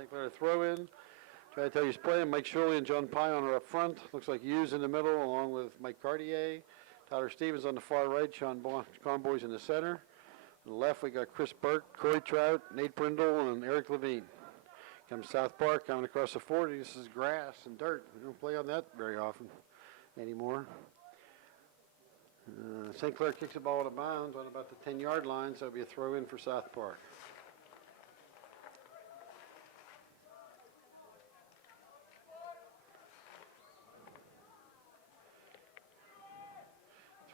St. Clair to throw in. Try to tell you he's playing. Mike Shirley and John Pion are up front. Looks like Hughes in the middle, along with Mike Cartier. Tyler Stevens on the far right. Sean Conboy's in the center. On the left, we got Chris Burke, Corey Trout, Nate Brindle, and Eric Levine. Comes South Park coming across the 40. This is grass and dirt. We don't play on that very often anymore. St. Clair kicks the ball out of bounds on about the 10-yard line, so it'll be a throw in for South Park.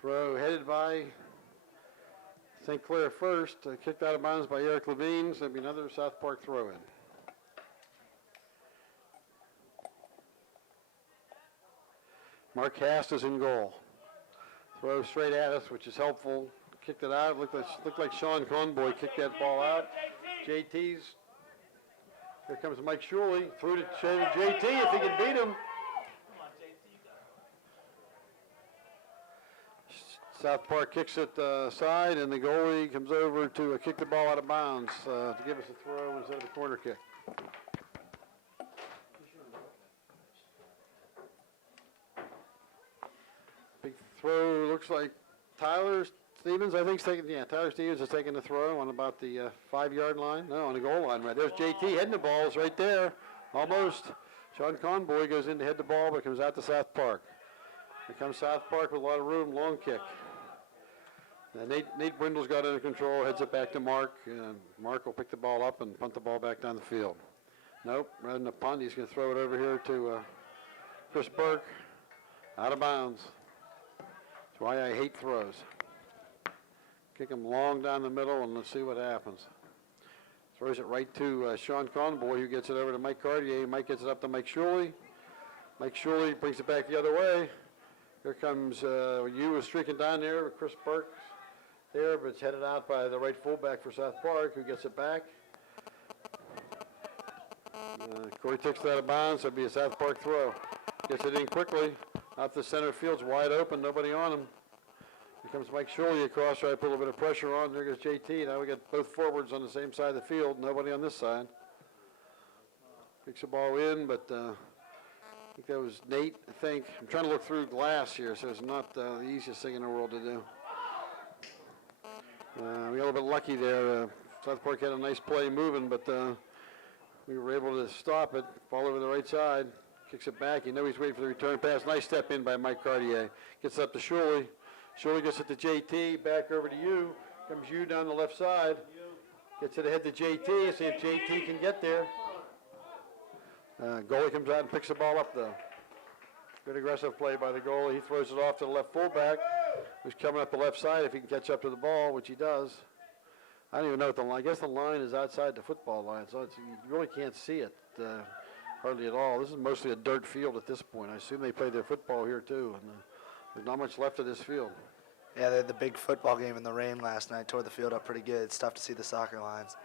Throw headed by St. Clair first, kicked out of bounds by Eric Levine, so it'll be another South Park throw in. Mark Hast is in goal. Throw straight at us, which is helpful. Kicked it out. Looked like Sean Conboy kicked that ball out. JT's. Here comes Mike Shirley. Threw to JT if he can beat him. South Park kicks it side, and the goalie comes over to kick the ball out of bounds to give us a throw instead of a corner kick. Big throw looks like Tyler Stevens, I think, Tyler Stevens is taking the throw on about the 5-yard line. No, on the goal line right. There's JT heading the ball. Is right there, almost. Sean Conboy goes in to head the ball, but comes out to South Park. Here comes South Park with a lot of room, long kick. Nate Brindle's got it under control, heads it back to Mark. Mark will pick the ball up and punt the ball back down the field. Nope, rather than a punt, he's going to throw it over here to Chris Burke. Out of bounds. That's why I hate throws. Kick him long down the middle, and let's see what happens. Throws it right to Sean Conboy, who gets it over to Mike Cartier. Mike gets it up to Mike Shirley. Mike Shirley brings it back the other way. Here comes you streaking down there with Chris Burke there, but it's headed out by the right fullback for South Park, who gets it back. Corey takes it out of bounds, so it'll be a South Park throw. Gets it in quickly. Out the center field's wide open, nobody on him. Here comes Mike Shirley across, try to put a little bit of pressure on. There goes JT. Now we got both forwards on the same side of the field, nobody on this side. Kicks the ball in, but I think that was Nate, I think. I'm trying to look through glass here, so it's not the easiest thing in the world to do. We got a little bit lucky there. South Park had a nice play moving, but we were able to stop it. Ball over the right side. Kicks it back. You know he's waiting for the return pass. Nice step in by Mike Cartier. Gets up to Shirley. Shirley gets it to JT. Back over to you. Comes you down the left side. Gets it ahead to JT. See if JT can get there. Goalie comes out and picks the ball up, though. Good aggressive play by the goalie. He throws it off to the left fullback, who's coming up the left side if he can catch up to the ball, which he does. I don't even know what the line. I guess the line is outside the football line, so you really can't see it hardly at all. This is mostly a dirt field at this point. I assume they play their football here, too, and there's not much left of this field. Yeah, they had the big football game in the rain last night. Tore the field up pretty good. It's tough to see the soccer lines.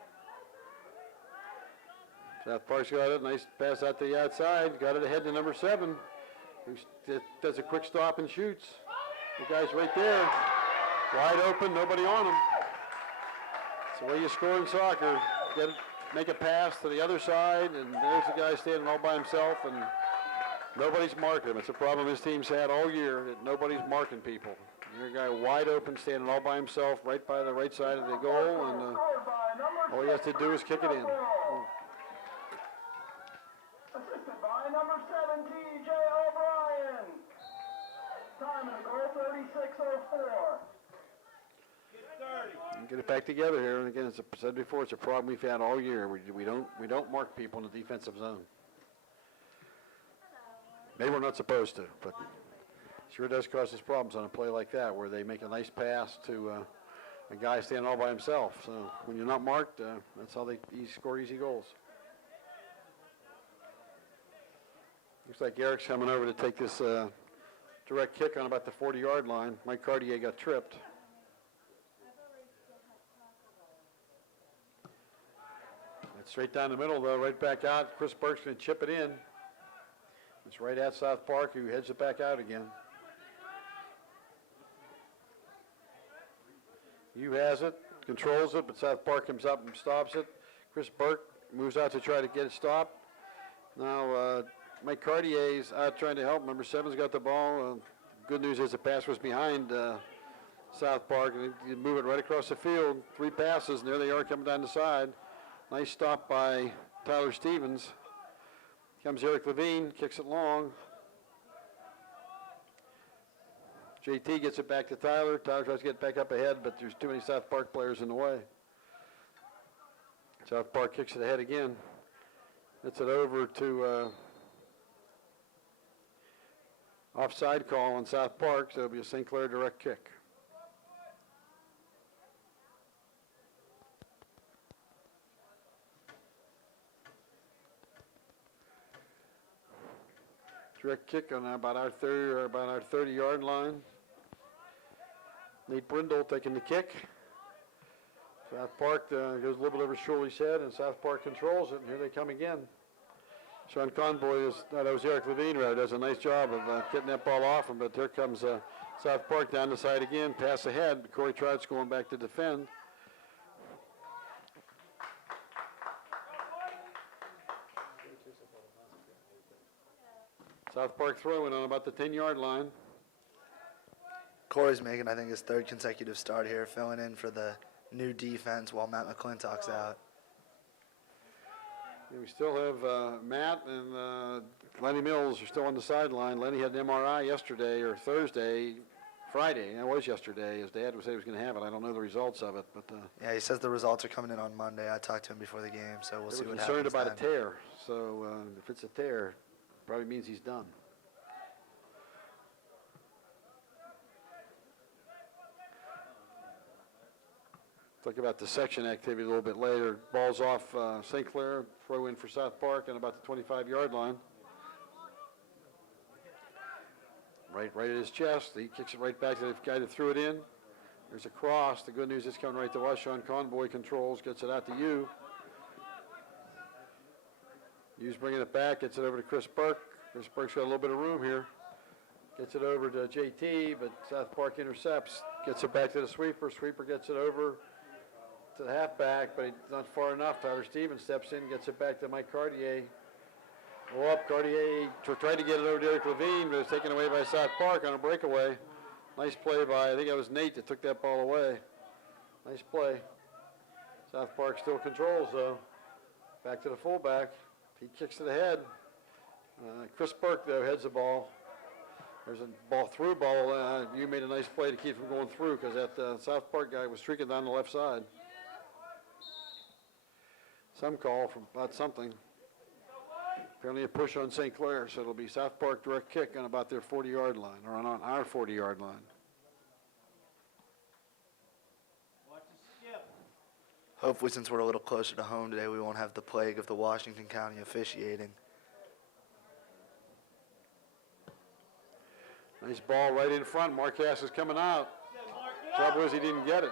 South Park's got it. Nice pass out to the outside. Got it ahead to number 7, who does a quick stop and shoots. The guy's right there. Wide open, nobody on him. It's the way you score in soccer. Get it, make a pass to the other side, and there's the guy standing all by himself, and nobody's marking him. It's a problem his team's had all year, that nobody's marking people. There's a guy wide open, standing all by himself, right by the right side of the goal, and all he has to do is kick it in. Assisted by number 7, T.J. O'Brien. Time in the goal, 36:04. Get it back together here, and again, as I said before, it's a problem we've had all year. We don't mark people in the defensive zone. Maybe we're not supposed to, but it sure does cause us problems on a play like that, where they make a nice pass to a guy standing all by himself. So when you're not marked, that's how they score easy goals. Looks like Eric's coming over to take this direct kick on about the 40-yard line. Mike Cartier got tripped. It's straight down the middle, though, right back out. Chris Burke's going to chip it in. It's right at South Park, who heads it back out again. You has it, controls it, but South Park comes up and stops it. Chris Burke moves out to try to get it stopped. Now, Mike Cartier's out trying to help. Number 7's got the ball. Good news is the pass was behind South Park, and you move it right across the field. 3 passes, and there they are coming down the side. Nice stop by Tyler Stevens. Comes Eric Levine, kicks it long. JT gets it back to Tyler. Tyler tries to get back up ahead, but there's too many South Park players in the way. South Park kicks it ahead again. Gets it over to offside call on South Park, so it'll be a St. Clair direct kick. Direct kick on about our 30-yard line. Nate Brindle taking the kick. South Park goes a little bit over Shirley's head, and South Park controls it, and here they come again. Sean Conboy that was Eric Levine, right, does a nice job of getting that ball off him, but here comes South Park down the side again, pass ahead. Corey Trout's going back to defend. South Park throwing on about the 10-yard line. Corey's making, I think, his 3rd consecutive start here, filling in for the new defense while Matt McClintock's out. And we still have Matt and Lenny Mills are still on the sideline. Lenny had an MRI yesterday or Friday. It was yesterday. His dad would say he was going to have it. I don't know the results of it, but Yeah, he says the results are coming in on Monday. I talked to him before the game, so we'll see they were what concerned happens about then. a tear. So if it's a tear, probably means he's done. Talk about the section activity a little bit later. Ball's off St. Clair, throw in for South Park on about the 25-yard line. Right at his chest. He kicks it right back to the guy that threw it in. There's a cross. The good news is coming right to us. Sean Conboy controls, gets it out to you. Hughes bringing it back, gets it over to Chris Burke. Chris Burke's got a little bit of room here. Gets it over to JT, but South Park intercepts. Gets it back to the sweeper. Sweeper gets it over to the halfback, but he's not far enough. Tyler Stevens steps in, gets it back to Mike Cartier. Cartier tried to get it over to Eric Levine, but it was taken away by South Park on a breakaway. Nice play by, I think that was Nate that took that ball away. Nice play. South Park still controls, though. Back to the fullback. He kicks it ahead. Chris Burke, though, heads the ball. There's a ball. You made a nice play to keep him going through because that South Park guy was streaking down the left side. Some call from about something. Apparently a push on St. Clair, so it'll be South Park direct kick on about their 40-yard line, or on our 40-yard line. Hopefully, since we're a little closer to home today, we won't have the plague of the Washington County officiating. Nice ball right in front. Marquez is coming out. Trouble is he didn't get it,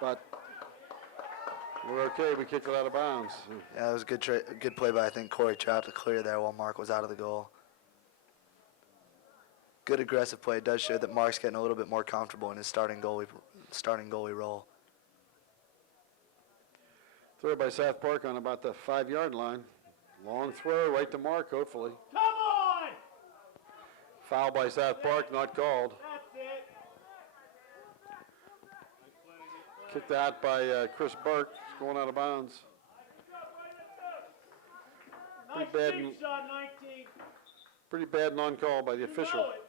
but we're okay. We kicked it out of bounds. Yeah, it was a good play by, I think, Corey Trout to clear there while Mark was out of the goal. Good aggressive play. It does show that Mark's getting a little bit more comfortable in his starting goalie role. Throw by South Park on about the 5-yard line. Long throw right to Mark, hopefully. Come on! Foul by South Park, not called. That's it. Kicked out by Chris Burke. It's going out of bounds. Nice bad big shot, 19. Pretty bad non-call by the You official. know it.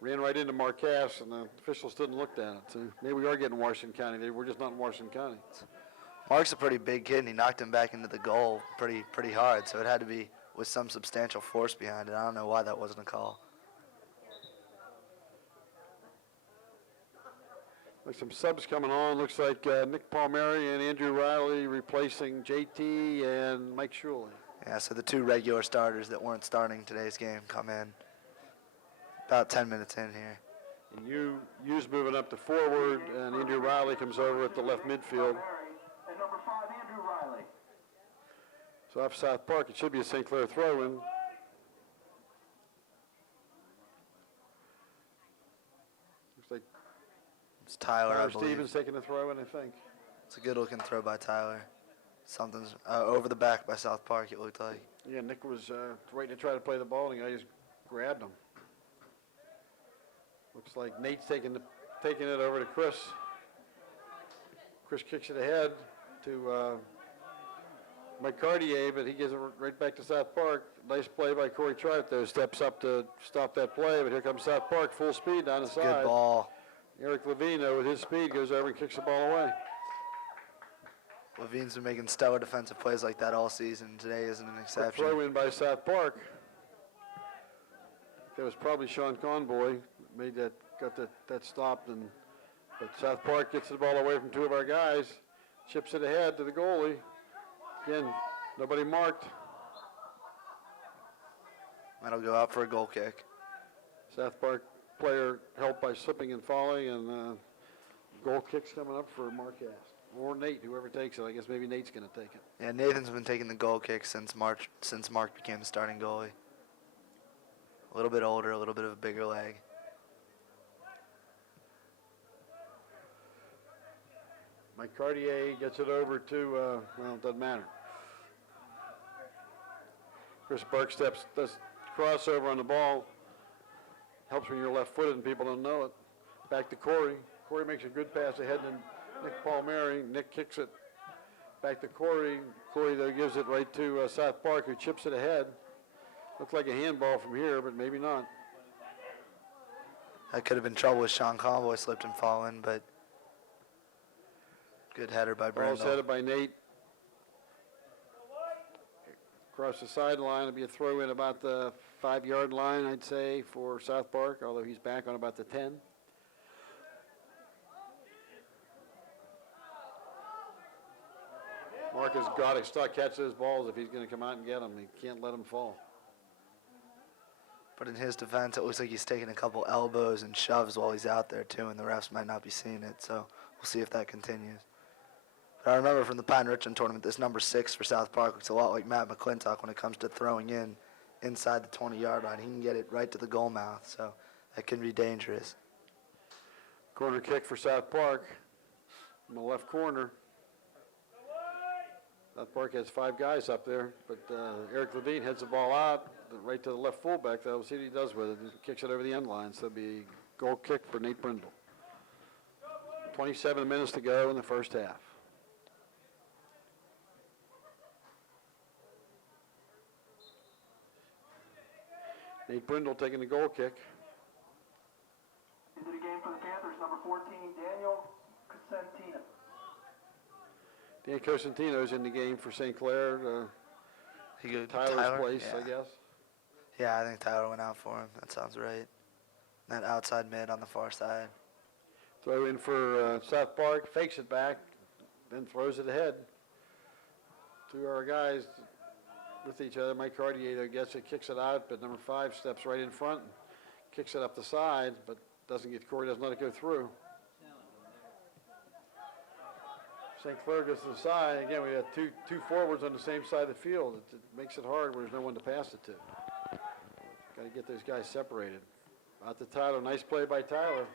Ran right into Marquez, and the officials didn't look at it. So maybe we are getting Washington County. We're just not in Washington County. Mark's a pretty big kid, and he knocked him back into the goal pretty hard, so it had to be with some substantial force behind it. I don't know why that wasn't a call. Like some subs coming on. Looks like Nick Palmieri and Andrew Riley replacing JT and Mike Shuley. Yeah, so the 2 regular starters that weren't starting today's game come in about 10 minutes in here. And Hughes moving up to forward, and Andrew Riley comes over at the left midfield. And number 5, Andrew Riley. So off South Park, it should be a St. Clair throw-in. Looks like It's Tyler, I Tyler believe. Stevens taking the throw-in, I think. It's a good-looking throw by Tyler. Something's over the back by South Park, it looked like. Yeah, Nick was waiting to try to play the ball, and the guy just grabbed him. Looks like Nate's taking it over to Chris. Chris kicks it ahead to Mike Cartier, but he gives it right back to South Park. Nice play by Corey Trout, though. Steps up to stop that play, but here comes South Park, full speed down the side. Good ball. Eric Levine, though, with his speed, goes over and kicks the ball away. Levine's been making stellar defensive plays like that all season. Today isn't an exception. Throw in by South Park. That was probably Sean Conboy made that, got that stopped, but South Park gets the ball away from two of our guys, chips it ahead to the goalie. Again, nobody marked. That'll go out for a goal kick. South Park player helped by slipping and falling, and goal kick's coming up for Marquez. Or Nate, whoever takes it. I guess maybe Nate's going to take it. Yeah, Nathan's been taking the goal kick since Mark became the starting goalie. A little bit older, a little bit of a bigger leg. Mike Cartier gets it over to, well, it doesn't matter. Chris Burke does crossover on the ball. Helps when you're left-footed and people don't know it. Back to Corey. Corey makes a good pass ahead to Nick Palmieri. Nick kicks it back to Corey. Corey, though, gives it right to South Park, who chips it ahead. Looks like a handball from here, but maybe not. That could have been trouble with Sean Conboy slipped and fallen, but good header by Ball's Brendel. headed by Nate. Across the sideline, it'll be a throw in about the 5-yard line, I'd say, for South Park, although he's back on about the 10. Mark has got to start catching his balls if he's going to come out and get them. He can't let them fall. But in his defense, it looks like he's taking a couple elbows and shoves while he's out there, too, and the refs might not be seeing it, so we'll see if that continues. But I remember from the Pine Richmond tournament, this number 6 for South Park looks a lot like Matt McClintock when it comes to throwing in inside the 20-yard line. He can get it right to the goal mouth, so that can be dangerous. Corner kick for South Park in the left corner. South Park has 5 guys up there, but Eric Levine heads the ball out right to the left fullback. We'll see what he does with it. He kicks it over the end line, so it'll be a goal kick for Nate Brendel. 27 minutes to go in the first half. Nate Brendel taking the goal kick. Into the game for the Panthers, number 14, Daniel Cosentino. Dan Cosentino's in the game for St. Clair. He go Tyler's place, yeah. I guess. Yeah, I think Tyler went out for him. That sounds right. That outside mid on the far side. Throw in for South Park, fakes it back, then throws it ahead. 2 of our guys with each other. Mike Cartier gets it, kicks it out, but number 5 steps right in front, and kicks it up the side, but Corey doesn't let it go through. St. Clair goes to the side. Again, we have two forwards on the same side of the field. It makes it hard when there's no one to pass it to. Got to get those guys separated. Out to Tyler. Nice play by Tyler.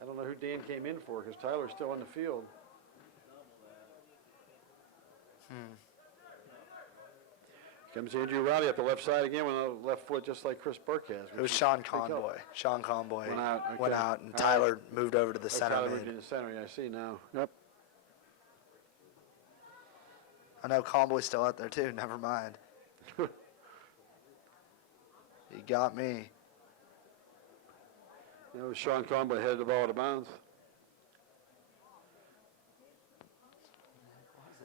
I don't know who Dan came in for because Tyler's still on the field. Comes Andrew Riley up the left side again with a left foot just like Chris Burke has. It was Sean Conboy. Sean Conboy Went out, and okay. Tyler moved over to the center Tyler mid. moved in the center. Yeah, I see now. Yep. I know Conboy's still out there too. Never mind. He got me. You know, Sean Conboy headed the ball out of bounds.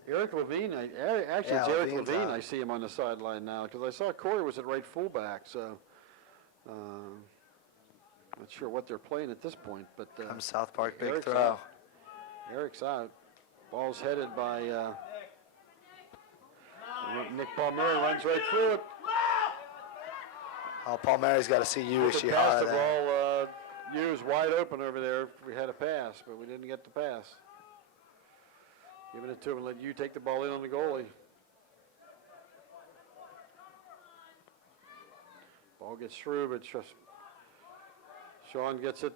Eric Levine, actually it's Eric Levine's Levine. out. I see him on the sideline now because I saw Corey was at right fullback. So, not sure what they're playing at this point, but Comes South Park, big Eric's throw. out. Eric's out. Ball's headed by Nick Palmieri, runs right through it. Oh, Palmieri's got to see you as The she pass, high the there. ball used wide open over there if we had a pass, but we didn't get the pass. Giving it to him and let you take the ball in on the goalie. Ball gets through, but just Sean gets it,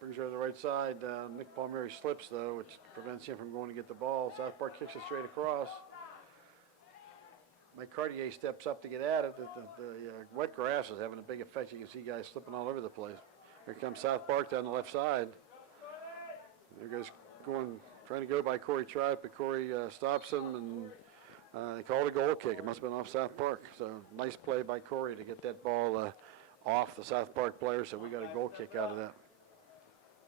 brings her to the right side. Nick Palmieri slips, though, which prevents him from going to get the ball. South Park kicks it straight across. Mike Cartier steps up to get at it. The wet grass is having a big effect. You can see guys slipping all over the place. Here comes South Park down the left side. There goes trying to go by Corey Trout, but Corey stops him, and they called a goal kick. It must have been off South Park. So nice play by Corey to get that ball off the South Park player, so we got a goal kick out of that.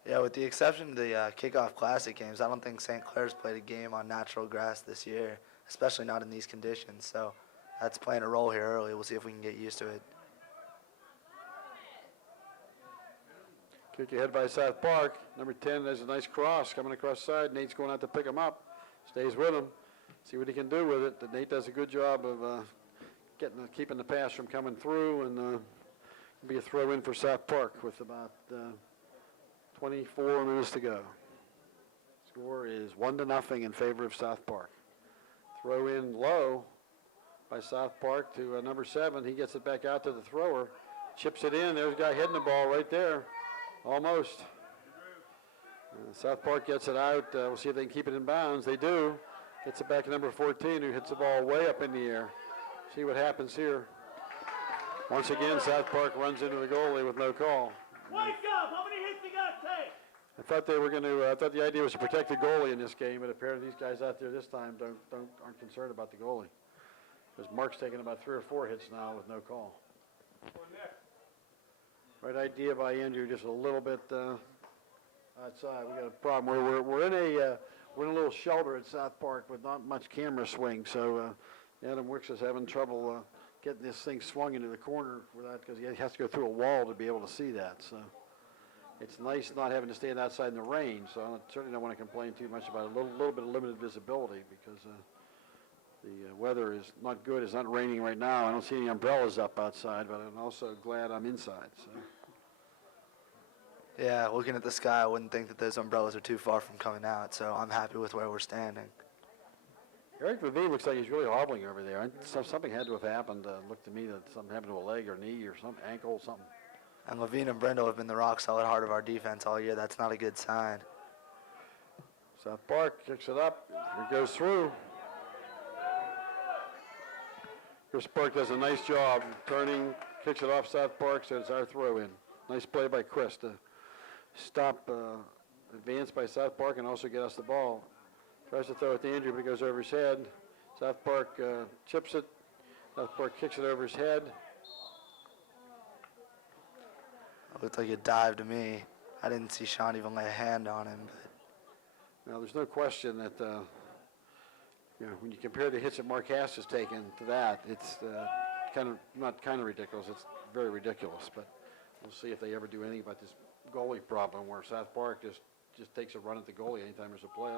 Yeah, with the exception of the kickoff classic games, I don't think St. Clair's played a game on natural grass this year, especially not in these conditions. So that's playing a role here early. We'll see if we can get used to it. Kick ahead by South Park. Number 10, there's a nice cross coming across the side. Nate's going out to pick him up. Stays with him. See what he can do with it. Nate does a good job of keeping the pass from coming through, and be a throw in for South Park with about 24 minutes to go. Score is 1-0 in favor of South Park. Throw in low by South Park to number 7. He gets it back out to the thrower. Chips it in. There's a guy heading the ball right there. Almost. South Park gets it out. We'll see if they can keep it in bounds. They do. Gets it back to number 14, who hits the ball way up in the air. See what happens here. Once again, South Park runs into the goalie with no call. Wake up! How many hits you got to take? I thought they were going to. I thought the idea was to protect the goalie in this game, but apparently these guys out there this time aren't concerned about the goalie. Because Mark's taken about 3 or 4 hits now with no call. Right idea by Andrew, just a little bit outside. We got a problem where we're in a little shelter at South Park with not much camera swing, so Adam Wicks is having trouble getting this thing swung into the corner for that because he has to go through a wall to be able to see that. So it's nice not having to stand outside in the rain. So I certainly don't want to complain too much about a little bit of limited visibility because the weather is not good. It's not raining right now. I don't see any umbrellas up outside, but I'm also glad I'm inside. So. Yeah, looking at the sky, I wouldn't think that those umbrellas are too far from coming out, so I'm happy with where we're standing. Eric Levine looks like he's really hobbling over there. Something had to have happened. Looked to me that something happened to a leg or knee or some ankle, something. And Levine and Brindle have been the rock-solid heart of our defense all year. That's not a good sign. South Park kicks it up. Here goes through. Chris Park does a nice job turning, kicks it off South Park, so it's our throw in. Nice play by Chris to stop advance by South Park and also get us the ball. Tries to throw it to Andrew, but it goes over his head. South Park chips it. South Park kicks it over his head. It looked like a dive to me. I didn't see Sean even lay a hand on him. But Now, there's no question that when you compare the hits that Mark Hass has taken to that, it's not kind of ridiculous. It's very ridiculous. But we'll see if they ever do anything about this goalie problem where South Park just takes a run at the goalie anytime there's a play.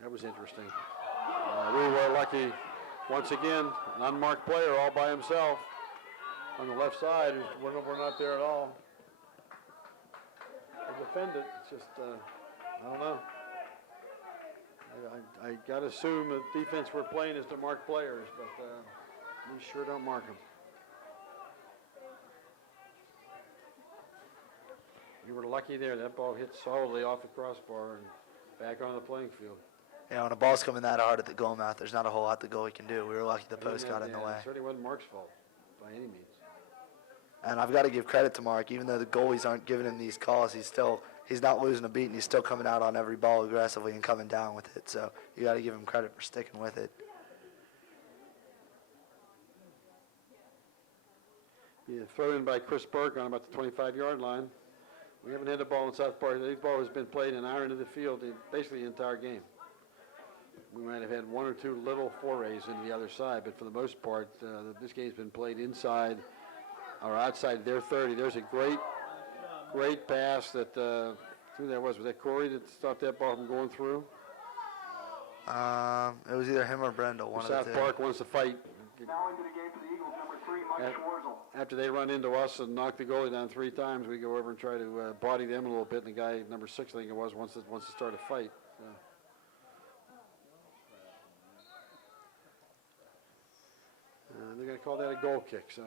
That was interesting. We were lucky once again, an unmarked player all by himself on the left side. We're not there at all. To defend it, it's just, I don't know. I got to assume the defense we're playing is to mark players, but we sure don't mark them. You were lucky there. That ball hit solidly off the crossbar and back on the playing field. yeah, when a ball's coming that hard at the goal mouth, there's not a whole lot the goalie can do. We were lucky the post got in the way. It certainly wasn't Mark's fault by any means. And I've got to give credit to Mark. Even though the goalies aren't giving him these calls, he's not losing a beat, and he's still coming out on every ball aggressively and coming down with it. So you got to give him credit for sticking with it. Yeah, thrown in by Chris Burke on about the 25-yard line. We haven't had a ball in South Park. The ball has been played an hour into the field basically the entire game. We might have had 1 or 2 little forays into the other side, but for the most part, this game's been played inside or outside their 30. There's a great pass that, who that was that Corey that stopped that ball from going through? It was either him or Brendel, one of the South two. Park wants to fight. Now into the game for the Eagles, number 3, Mike Schwarzel. After they run into us and knock the goalie down 3 times, we go over and try to body them a little bit, and the guy, number 6, I think it was, wants to start a fight. They're going to call that a goal kick, so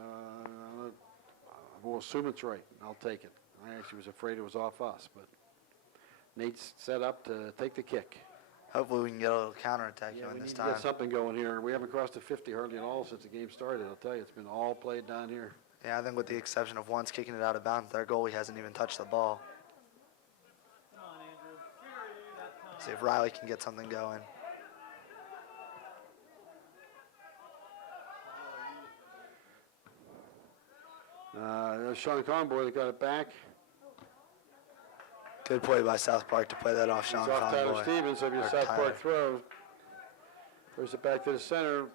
we'll assume it's right. I'll take it. I actually was afraid it was off us, but Nate's set up to take the kick. Hopefully we can get a little counterattack Yeah, going we this need to time. get something going here. We haven't crossed the 50 hardly at all since the game started. I'll tell you, it's been all played down here. Yeah, I think with the exception of once kicking it out of bounds, their goalie hasn't even touched the ball. Come on, Andrew. That's See if Riley can get something going. There's Sean Conboy that got it back. Good play by South Park to play that off Sean It's off Tyler Conboy. Stevens, so it'll be a Or South Tyler. Park throw. Throws it back to the center.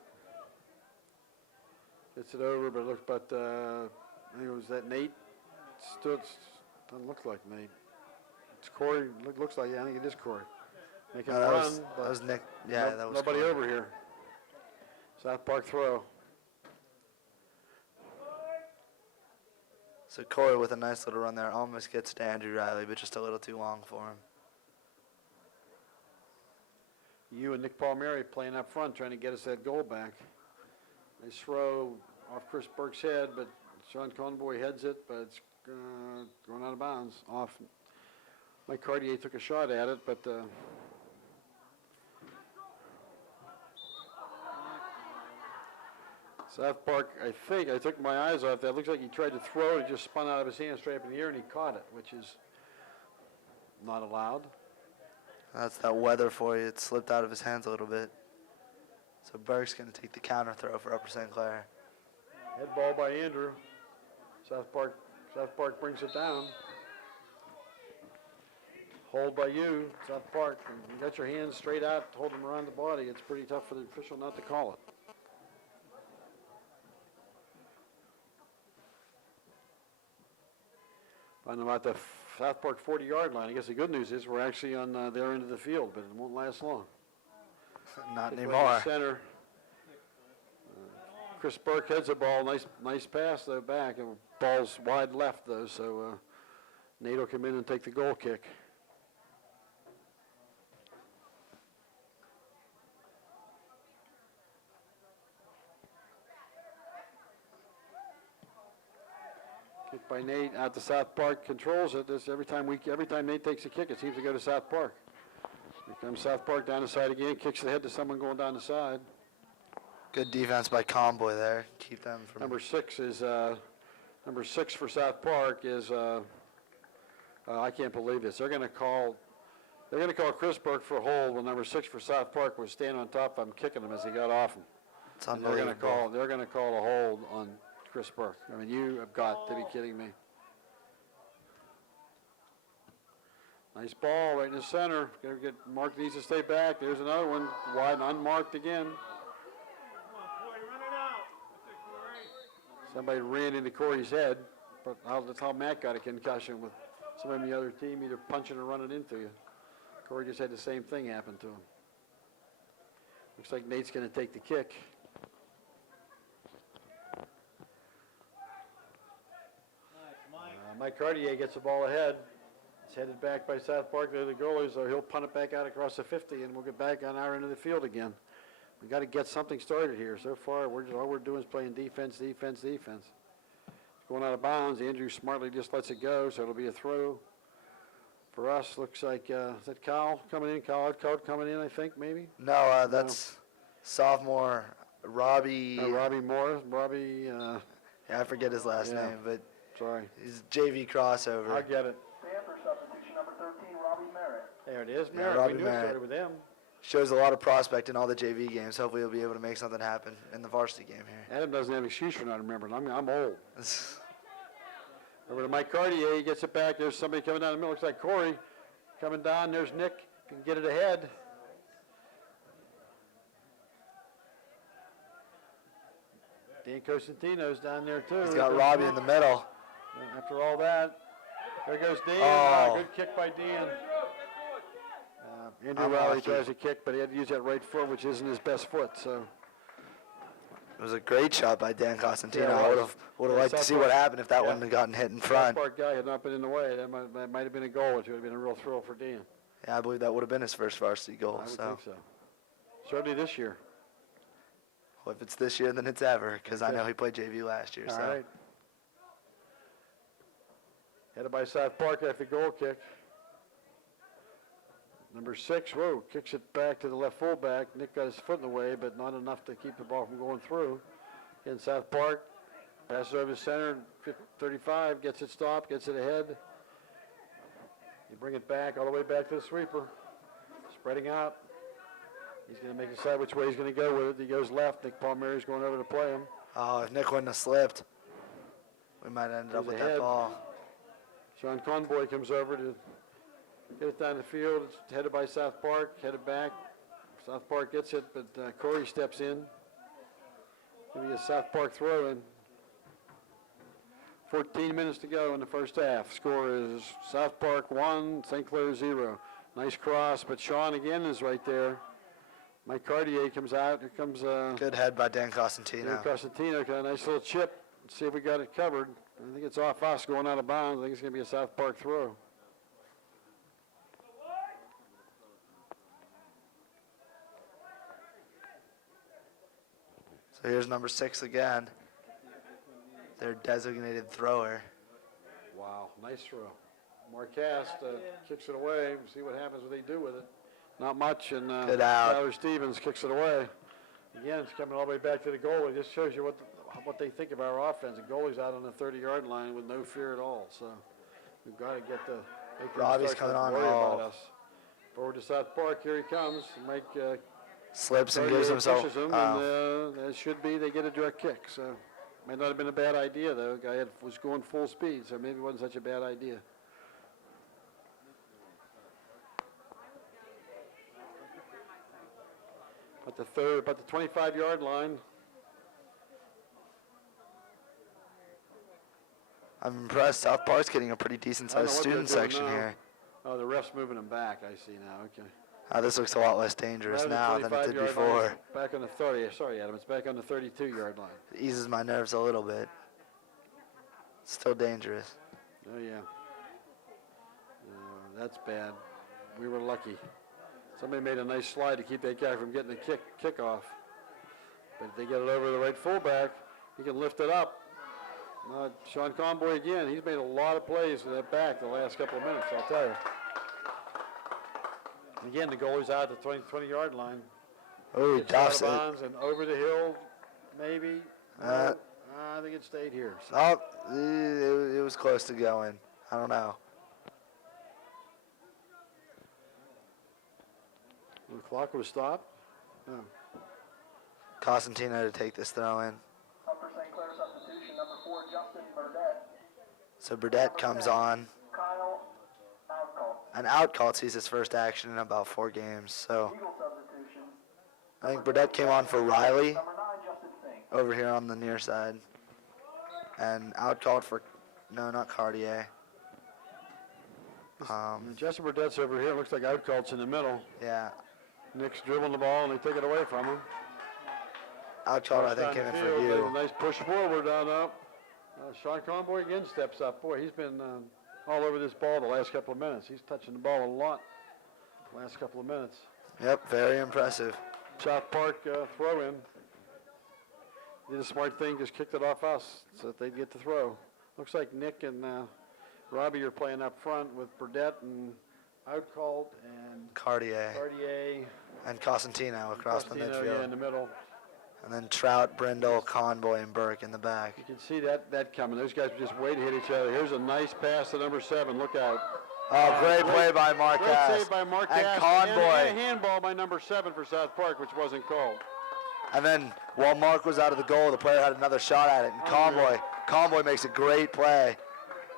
Gets it over, but I think it was that Nate. Doesn't look like Nate. It's Corey. Looks like, I think it is Corey. Making No, a that run, was, but that was Nick. Yeah, that was nobody Corey. over here. South Park throw. So Corey with a nice little run there almost gets to Andrew Riley, but just a little too long for him. You and Nick Palmieri playing up front, trying to get us that goal back. Nice throw off Chris Burke's head, but Sean Conboy heads it, but it's going out of bounds. Off. Mike Cartier took a shot at it, but South Park, I took my eyes off that. Looks like he tried to throw it, it just spun out of his hand straight up in the air, and he caught it, which is not allowed. That's that weather for you. It slipped out of his hands a little bit. So Burke's going to take the counter throw for Upper St. Clair. Head ball by Andrew. South Park brings it down. Hold by you, South Park. And you got your hands straight out, hold them around the body. It's pretty tough for the official not to call it. Finding about the South Park 40-yard line. I guess the good news is we're actually on their end of the field, but it won't last long. Not Kick right in anymore. the center. Chris Burke heads the ball. Nice pass though back. And ball's wide left though, so Nate will come in and take the goal kick. Kick by Nate out to South Park. Controls it. Every time Nate takes a kick, it seems to go to South Park. Here comes South Park down the side again. Kicks the head to someone going down the side. Good defense by Conboy there. Keep them from... Number six for South Park is I can't believe this. They're going to call Chris Burke for a hold when number 6 for South Park was standing on top of him, kicking him as he got off him. It's And they're going unbelievable. to call a hold on Chris Burke. I mean, you have got to be kidding me. Nice ball right in the center. Got to get Mark needs to stay back. There's another one wide and unmarked again. Come on, Corey, run it out. That's it, Corey. Somebody ran into Corey's head, but that's how Matt got a concussion with somebody on the other team either punching or running into you. Corey just had the same thing happen to him. Looks like Nate's going to take the kick. Nice, Mike. Mike Cartier gets the ball ahead. It's headed back by South Park. They're the goalies, so he'll punt it back out across the 50, and we'll get back on our end of the field again. We got to get something started here. So far, all we're doing is playing defense. It's going out of bounds. Andrew smartly just lets it go, so it'll be a throw. For us, looks like, is that Kyle coming in? Kyle Code coming in, I think, maybe? No, that's sophomore Robbie. Robbie Moore. Yeah, I forget his last Yeah. name, but Sorry. he's JV crossover. I'll get it. Stand for substitution number 13, Robbie Merritt. There it is. Yeah, Merritt. Robbie We knew Merritt. it started with him. Shows a lot of prospect in all the JV games. Hopefully he'll be able to make something happen in the varsity game here. Adam doesn't have an excuse for not remembering. I'm old. Over to Mike Cartier. He gets it back. There's somebody coming down the middle. Looks like Corey coming down. There's Nick. Can get it ahead. Dan Cosentino's down there too. He's got Robbie in the middle. After all that, there goes Dan. Oh. Good kick by Dan. Andrew Unlucky. Riley tries to kick, but he had to use that right foot, which isn't his best foot. So It was a great shot by Dan Costantino. Yeah, it I was. would have Yeah, liked to South see Park- what happened if that yeah. one had gotten hit in South front. Park guy had not been in the way. That might have been a goal, which would have been a real thrill for Dan. Yeah, I believe that would have been his first varsity goal. I would So think so. Certainly this year. well, if it's this year, then it's ever, because I Okay. know he played JV last year. All so right. Headed by South Park after goal kick. Number 6, whoa, kicks it back to the left fullback. Nick got his foot in the way, but not enough to keep the ball from going through. Again, South Park passes over the center, 35, gets it stopped, gets it ahead. You bring it back, all the way back to the sweeper. Spreading out. He's going to make decide which way he's going to go with it. He goes left. Nick Palmieri's going over to play him. Oh, if Nick wouldn't have slipped, we might have ended up Goes with ahead. that ball. Sean Conboy comes over to get it down the field. It's headed by South Park, headed back. South Park gets it, but Corey steps in. Give me a South Park throw in. 14 minutes to go in the first half. Score is South Park 1, St. Clair 0. Nice cross, but Sean again is right there. Mike Cartier comes out. Here comes Good head by Dan Costantino. Costantino. Got a nice little chip. Let's see if we got it covered. I think it's off us going out of bounds. I think it's going to be a South Park throw. So here's number 6 again. Their designated thrower. Wow, nice throw. Marcast kicks it away. We'll see what happens, what they do with it. Not much, and Good out. Tyler Stevens kicks it away. Again, it's coming all the way back to the goal. It just shows you what they think of our offense. The goalie's out on the 30-yard line with no fear at all. So we've got to get the make them Robbie's start to coming on. worry about Oh. us. Forward to South Park. Here he comes. Mike Slips and Cartier gives himself. pushes him, Oh. and it should be they get a direct kick. So might not have been a bad idea though. The guy was going full speed, so maybe it wasn't such a bad idea. About the 25-yard line. I'm impressed. South Park's getting a pretty decent I don't sized know what they're student doing section now. here. Oh, the ref's moving him back. I see now. Okay. This looks a lot less dangerous Right now on the than it did 25-yard line. before. It's back on the 30. Sorry, Adam. It's back on the 32-yard line. It eases my nerves a little bit. Still dangerous. Oh yeah. That's bad. We were lucky. Somebody made a nice slide to keep that guy from getting the kickoff. But if they get it over to the right fullback, he can lift it up. Sean Conboy again. He's made a lot of plays for that back the last couple of minutes, I'll tell you. Again, the goalie's out at the 20-yard line. Oh, he Gets out duffs of it. bounds and over the hill, maybe. Uh, I think it stayed here. So. Oh, it was close to going. I don't know. The clock was stopped. No. Costantino to take this throw in. Up for St. Clair substitution, number 4, Justin Burdette. So Burdette comes on. Kyle Outcall. An out call. It's his first action in about 4 games. So Eagle substitution, I think Burdette came on for Riley number 9, Justin Singh. over here on the near side. And out called for, no, not Cartier. Justin Burdett's over here. Looks like Outcalt's in the middle. Yeah. Nick's dribbling the ball, and they take it away from him. Out called, I First think, down came in the for field, you. a nice push forward down up. Sean Conboy again steps up. Boy, he's been all over this ball the last couple of minutes. He's touching the ball a lot the last couple of minutes. Yep, very impressive. South Park throw in. Did a smart thing, just kicked it off us so that they'd get the throw. Looks like Nick and Robbie are playing up front with Burdette and Outcalled and Cartier Cartier. and Costantino across the Costantino, midfield. yeah, in the middle. And then Trout, Brindle, Conboy, and Burke in the back. You can see that coming. Those guys were just waiting to hit each other. Here's a nice pass to number 7. Look out. Oh, great play by Great Marquez. save by Marquez. And Conboy. And a handball by number 7 for South Park, which wasn't called. And then while Mark was out of the goal, the player had another shot at it. And Conboy makes a great play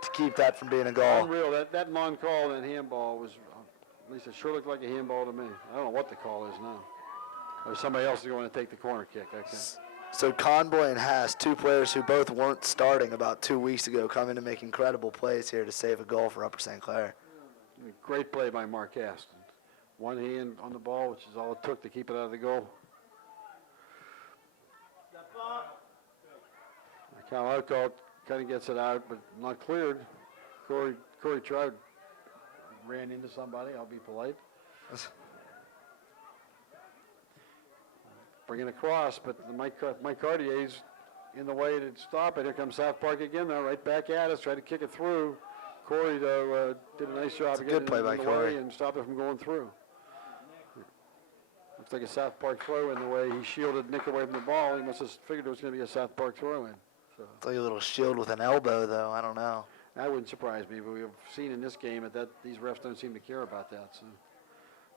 to keep that from being a goal. Unreal. That non-call, that handball was, at least it sure looked like a handball to me. I don't know what the call is now. Or somebody else is going to take the corner kick. Okay. So Conboy and Haas, 2 players who both weren't starting about 2 weeks ago, come in to make incredible plays here to save a goal for Upper St. Clair. Great play by Mark Aston. One hand on the ball, which is all it took to keep it out of the goal. Step up. Kyle Outcall kind of gets it out, but not cleared. Corey Trout ran into somebody. I'll be polite. Bring it across, but Mike Cartier's in the way to stop it. Here comes South Park again, though, right back at us, try to kick it through. Corey, though, did a nice job a of good getting play it by in the Corey. way and stopped it from going through. Looks like a South Park throw in the way he shielded Nick away from the ball. He must have figured it was going to be a South Park throw in. So It's like a little shield with an elbow, though. I don't know. that wouldn't surprise me, but we've seen in this game that these refs don't seem to care about that. So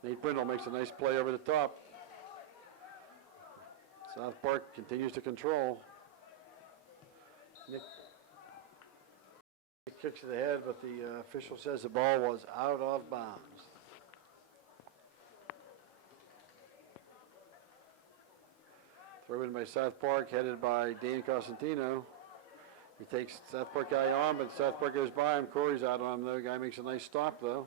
Nate Brindle makes a nice play over the top. South Park continues to control. Nick kicks to the head, but the official says the ball was out of bounds. Throw in by South Park, headed by Dane Costantino. He takes South Park guy on, but South Park goes by him. Corey's out on him, though. The guy makes a nice stop, though.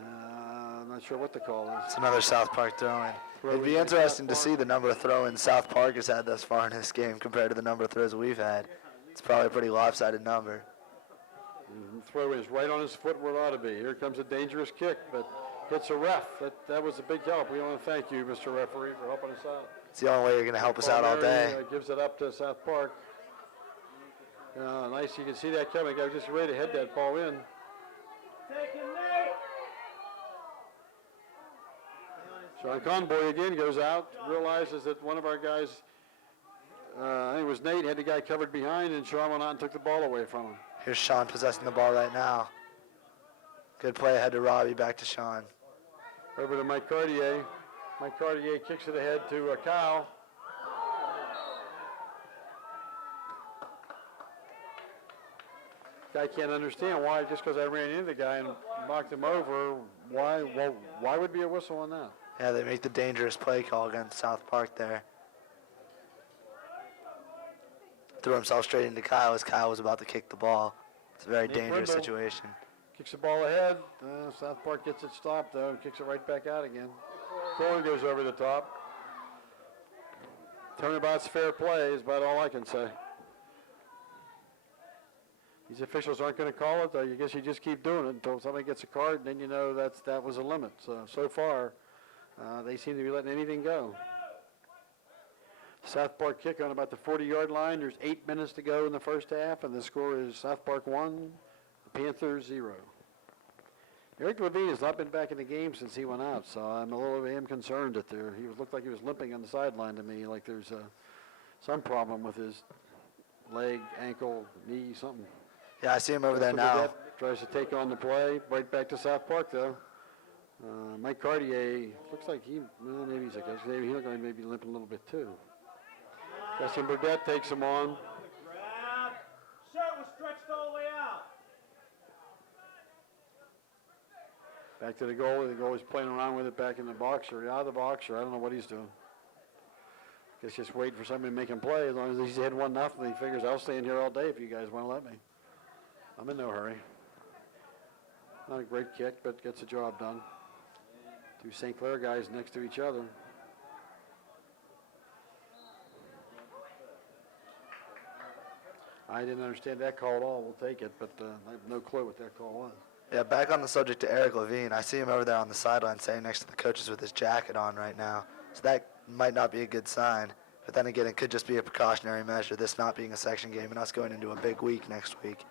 I'm not sure what the call is. It's another South Park throw-in. It'd be by interesting South to see the number of throw-ins South Park has had thus far in this game compared to the number of throws we've had. It's probably a pretty lopsided number. Throw is right on his foot where it ought to be. Here comes a dangerous kick, but hits a ref. That was a big help. We want to thank you, Mr. Referee, for helping us out. It's the only way you're going to help us out all day. Gives it up to South Park. Nice, you can see that coming. Guy just ready to head that ball in. Take him, Nate. Sean Conboy again goes out, realizes that one of our guys, I think it was Nate, had the guy covered behind, and Sean went out and took the ball away from him. Here's Sean possessing the ball right now. Good play ahead to Robbie, back to Sean. Over to Mike Cartier. Mike Cartier kicks it ahead to Kyle. Guy can't understand why, just because I ran into the guy and knocked him over, why would be a whistle on that? Yeah, they make the dangerous play call against South Park there. Threw himself straight into Kyle as Kyle was about to kick the ball. It's a very Nate dangerous Brindle situation. Kicks the ball ahead. South Park gets it stopped, though, and kicks it right back out again. Corey goes over the top. Turnabout's fair play is about all I can say. These officials aren't going to call it. I guess you just keep doing it until somebody gets a card, and then you know that was a limit. So far, they seem to be letting anything go. South Park kick on about the 40-yard line. There's 8 minutes to go in the first half, and the score is South Park 1, the Panthers 0. Eric Levine has not been back in the game since he went out, so I'm a little bit concerned that he looked like he was limping on the sideline to me, like there's some problem with his leg, ankle, knee, something. Yeah, I see him over there now. Tries to take on the play. Right back to South Park, though. Mike Cartier looks like maybe he's maybe he looked like maybe limping a little bit too. Justin Burdette takes him on. Grab. Shirt was stretched all the way out. Back to the goalie. The goalie's playing around with it back in the box or out of the box, or I don't know what he's doing. Guess just waiting for somebody to make him play. As long as he's ahead 1-0, he figures I'll stay in here all day if you guys want to let me. I'm in no hurry. Not a great kick, but gets the job done. Two St. Clair guys next to each other. I didn't understand that call at all. We'll take it, but I have no clue what that call was. Yeah, back on the subject to Eric Levine, I see him over there on the sideline standing next to the coaches with his jacket on right now. So that might not be a good sign. But then again, it could just be a precautionary measure, this not being a section game and us going into a big week next week.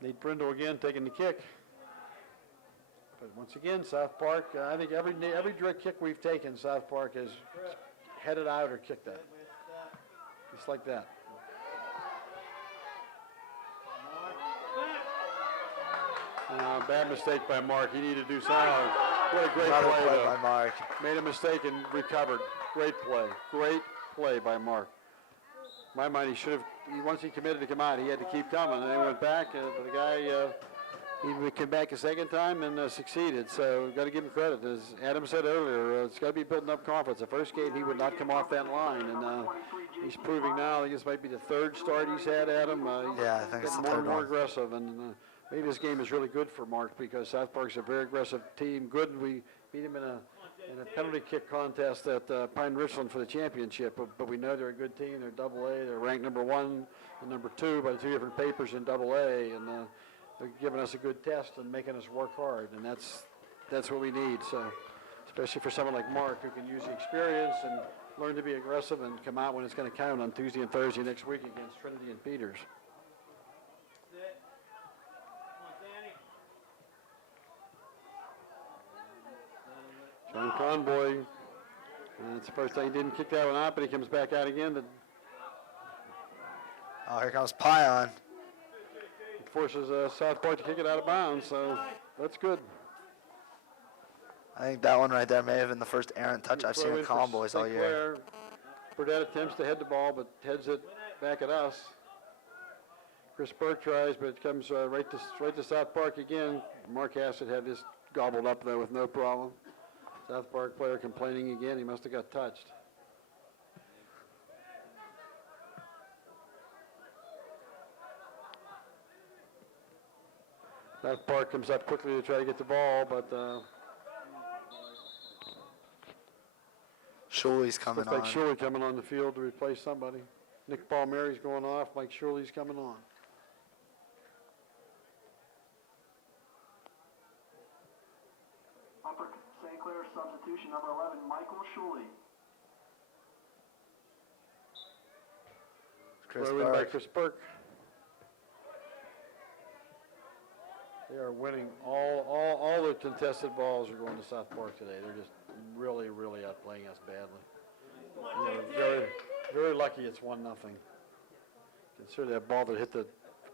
Nate Brindle again taking the kick. But once again, South Park, I think every direct kick we've taken, South Park has headed out or kicked that. Just like that. Bad mistake by Mark. He needed to do something. What a great Another play, play though. by Mark. Made a mistake and recovered. Great play. Great play by Mark. In my mind, he should have, once he committed to come out, he had to keep coming. And then he went back, but the guy, he came back a second time and succeeded. So we've got to give him credit. As Adam said earlier, it's got to be building up confidence. The first game, he would not come off that line. And he's proving now, I think this might be the third start he's had, Adam. Yeah, I think it's the more third and more one. aggressive. And maybe this game is really good for Mark because South Park's a very aggressive team. Good, we beat him in a penalty kick contest at Pine Richland for the championship. But we know they're a good team. They're AA. They're ranked number 1 and number 2 by the 2 different papers in AA. And they're giving us a good test and making us work hard. And that's what we need. So, especially for someone like Mark who can use the experience and learn to be aggressive and come out when it's going to count on Tuesday and Thursday next week against Trinity and Peters. John Conboy, and it's the first time he didn't kick that one out, but he comes back out again to Oh, here comes Pion. forces South Park to kick it out of bounds, so that's good. I think that one right there may have been the first errant touch I've seen Throw in in for Comboys all St. year. Clair. Burdett attempts to head the ball, but heads it back at us. Chris Burke tries, but it comes right to South Park again. Mark Hassett had this gobbled up there with no problem. South Park player complaining again. He must have got touched. South Park comes up quickly to try to get the ball, but Shuley's coming looks like on. Shirley coming on the field to replace somebody. Nick Palmieri's going off. Mike Shirley's coming on. Upper St. Clair substitution, number 11, Michael Shuley. Chris Throw in by Burke. Chris Burke. They are winning all the contested balls are going to South Park today. They're just really outplaying us badly. Very, very lucky it's 1-0. Consider that ball that hit the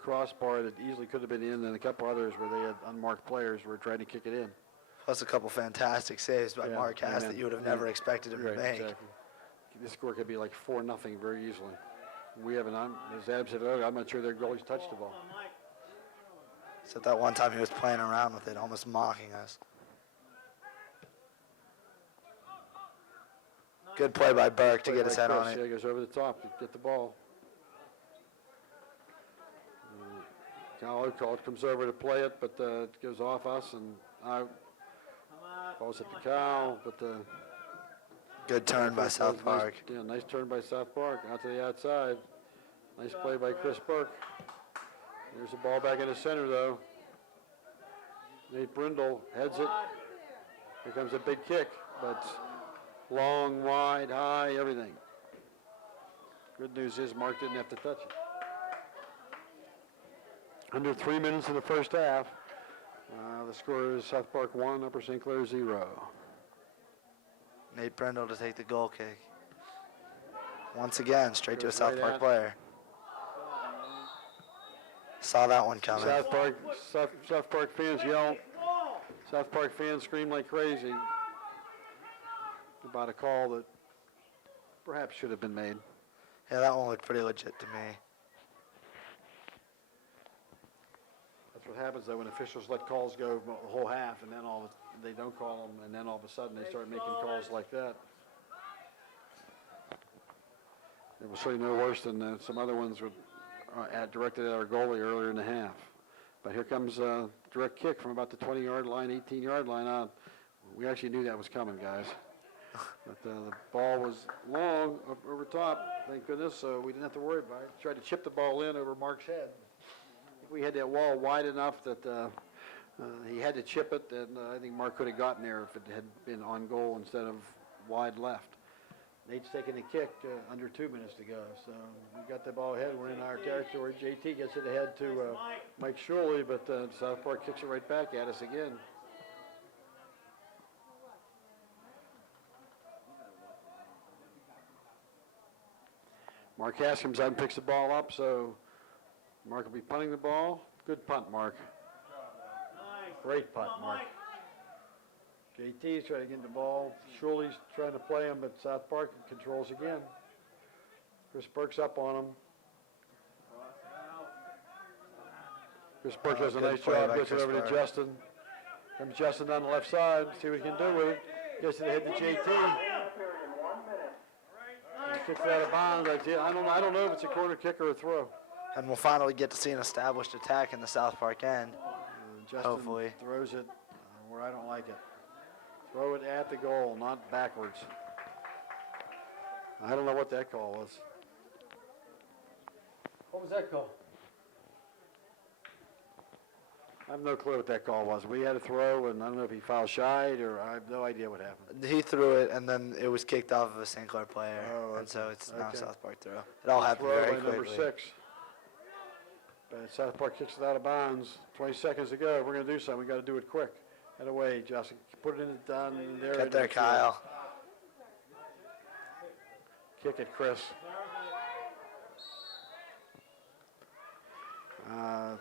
crossbar that easily could have been in, and a couple others where they had unmarked players were trying to kick it in. Plus a couple fantastic saves by Yeah, Mark Hass and that you would have never expected him to make. Exactly. This score could be like 4-0 very easily. We haven't, as Ab said earlier, I'm not sure their goalies touched the ball. Except that one time he was playing around with it, almost mocking us. Good play by Burke to get his head on Yeah, it. goes over the top to get the ball. Cal Oakalt comes over to play it, but it goes off us and out. Balls hit the Cal, but Good turn by South Park. Yeah, nice turn by South Park out to the outside. Nice play by Chris Burke. There's the ball back in the center though. Nate Brindle heads it. Here comes a big kick, but long, wide, high, everything. Good news is Mark didn't have to touch it. Under 3 minutes in the first half. The score is South Park 1, Upper St. Clair 0. Nate Brindle to take the goal kick. Once again, straight to a Goes South right Park at- player. Saw that one coming. South Park fans yell. South Park fans scream like crazy about a call that perhaps should have been made. Yeah, that one looked pretty legit to me. That's what happens though when officials let calls go the whole half, and then they don't call them, and then all of a sudden they start making calls like that. It was certainly no worse than some other ones directed at our goalie earlier in the half. But here comes a direct kick from about the 20-yard line, 18-yard line out. We actually knew that was coming, guys. But the ball was long over top, thank goodness, so we didn't have to worry about it. Tried to chip the ball in over Mark's head. We had that wall wide enough that he had to chip it, and I think Mark could have gotten there if it had been on goal instead of wide left. Nate's taking the kick under 2 minutes to go, so we got the ball ahead. We're in our territory. JT gets it ahead to Mike Shirley, but South Park kicks it right back at us again. Mark Hass comes out and picks the ball up, so Mark will be punting the ball. Good punt, Mark. Great punt, Mark. JT's trying to get the ball. Shirley's trying to play him, but South Park controls again. Chris Burke's up on him. Chris Burke does a good nice play job, by gets it Chris over to Burke. Justin. Comes Justin down the left side, see what he can do with it. Gets it ahead to JT. Period, 1 minute. Kicks it out of bounds. I don't know if it's a corner kick or a throw. And we'll finally get to see an established attack in the South Park end. Justin Hopefully. throws it where I don't like it. Throw it at the goal, not backwards. I don't know what that call was. What was that call? I have no clue what that call was. We had a throw, and I don't know if he fouled shy or I have no idea what happened. He threw it, and then it was kicked off of a St. Clair player. Oh, And so it's now okay. South Park throw. It all happened Throw very by number quickly. 6. But South Park kicks it out of bounds. 20 seconds to go. If we're going to do something, we got to do it quick. Head away, Justin. Put it in down in there. Get there, into the field. Kyle. Kick it, Chris.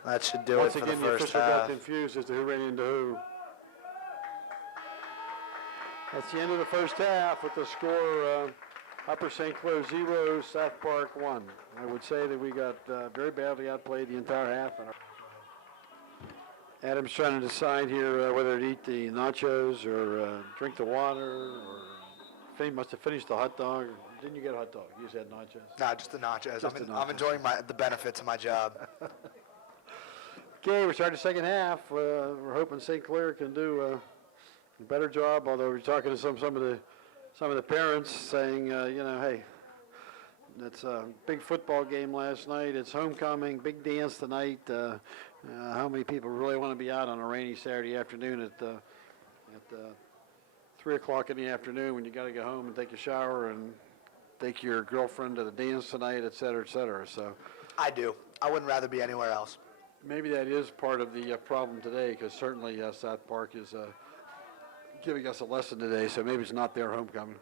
That should do it Once for the again, the first official got half. confused as to who ran into who. That's the end of the first half with the score Upper St. Clair 0, South Park 1. I would say that we got very badly outplayed the entire half. Adam's trying to decide here whether to eat the nachos or drink the water, or he must have finished the hot dog. Didn't you get a hot dog? You just had nachos. Nah, just the nachos. Just the I'm nachos. enjoying the benefits of my job. Okay, we start the second half. We're hoping St. Clair can do a better job. Although we're talking to some of the parents saying, you know, hey, it's a big football game last night. It's homecoming, big dance tonight. How many people really want to be out on a rainy Saturday afternoon at 3 o'clock in the afternoon when you got to go home and take a shower and take your girlfriend to the dance tonight, et cetera, et cetera. So I do. I wouldn't rather be anywhere else. maybe that is part of the problem today, because certainly South Park is giving us a lesson today, so maybe it's not their homecoming.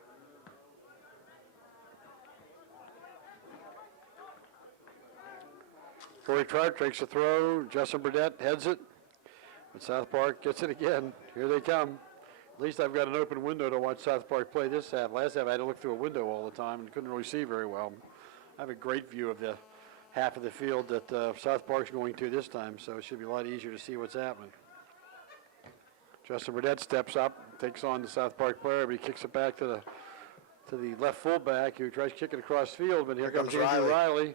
Corey Trout takes the throw. Justin Burdett heads it. But South Park gets it again. Here they come. At least I've got an open window to watch South Park play this half. Last half I had to look through a window all the time and couldn't really see very well. I have a great view of the half of the field that South Park's going to this time, so it should be a lot easier to see what's happening. Justin Burdett steps up, takes on the South Park player, but he kicks it back to the left fullback, who tries to kick it across field, but here comes Andrew Riley.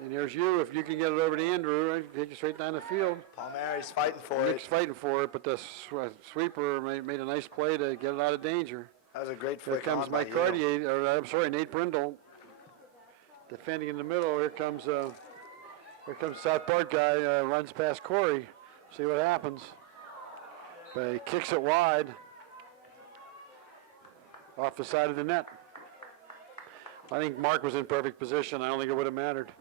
And here's you. If you can get it over to Andrew, take it straight down the field. Palmieri's fighting for Nick's it. fighting for it, but the sweeper made a nice play to get it out of danger. That was a great Here flick comes on by Mike you. Cartier, or I'm sorry, Nate Brindle, defending in the middle. Here comes South Park guy, runs past Corey. See what happens. But he kicks it wide off the side of the net. I think Mark was in perfect position. I don't think it would have mattered.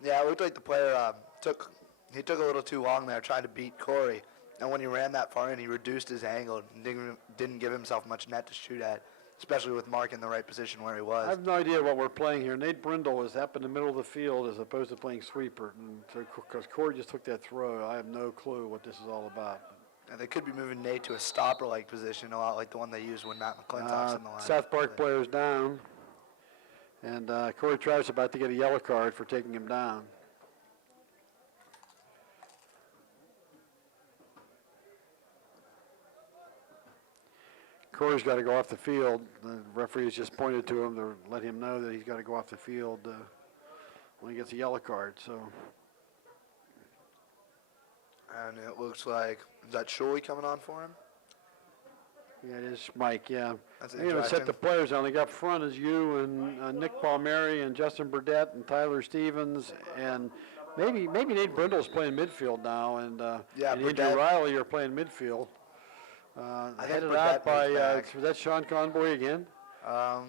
Yeah, it looked like the player took a little too long there trying to beat Corey. And when he ran that far in, he reduced his angle and didn't give himself much net to shoot at, especially with Mark in the right position where he I was. have no idea what we're playing here. Nate Brindle is up in the middle of the field as opposed to playing sweeper. Because Corey just took that throw, I have no clue what this is all about. And they could be moving Nate to a stopper-like position, a lot like the one they used when Matt McClintock's in the line. South Park player's down. And Corey Trout's about to get a yellow card for taking him down. Corey's got to go off the field. The referee has just pointed to him to let him know that he's got to go off the field when he gets a yellow card. So And it looks like, is that Shuley coming on for him? yeah, it is Mike. Yeah. That's They're going to set the players on. They got up front is you and Nick Palmieri and Justin Burdett and Tyler Stevens and maybe Nate Brindle's playing midfield now, and Yeah, and Andrew Burdett. Riley are playing midfield. I think Headed Burdett out by moves back. was that Sean Conboy again? I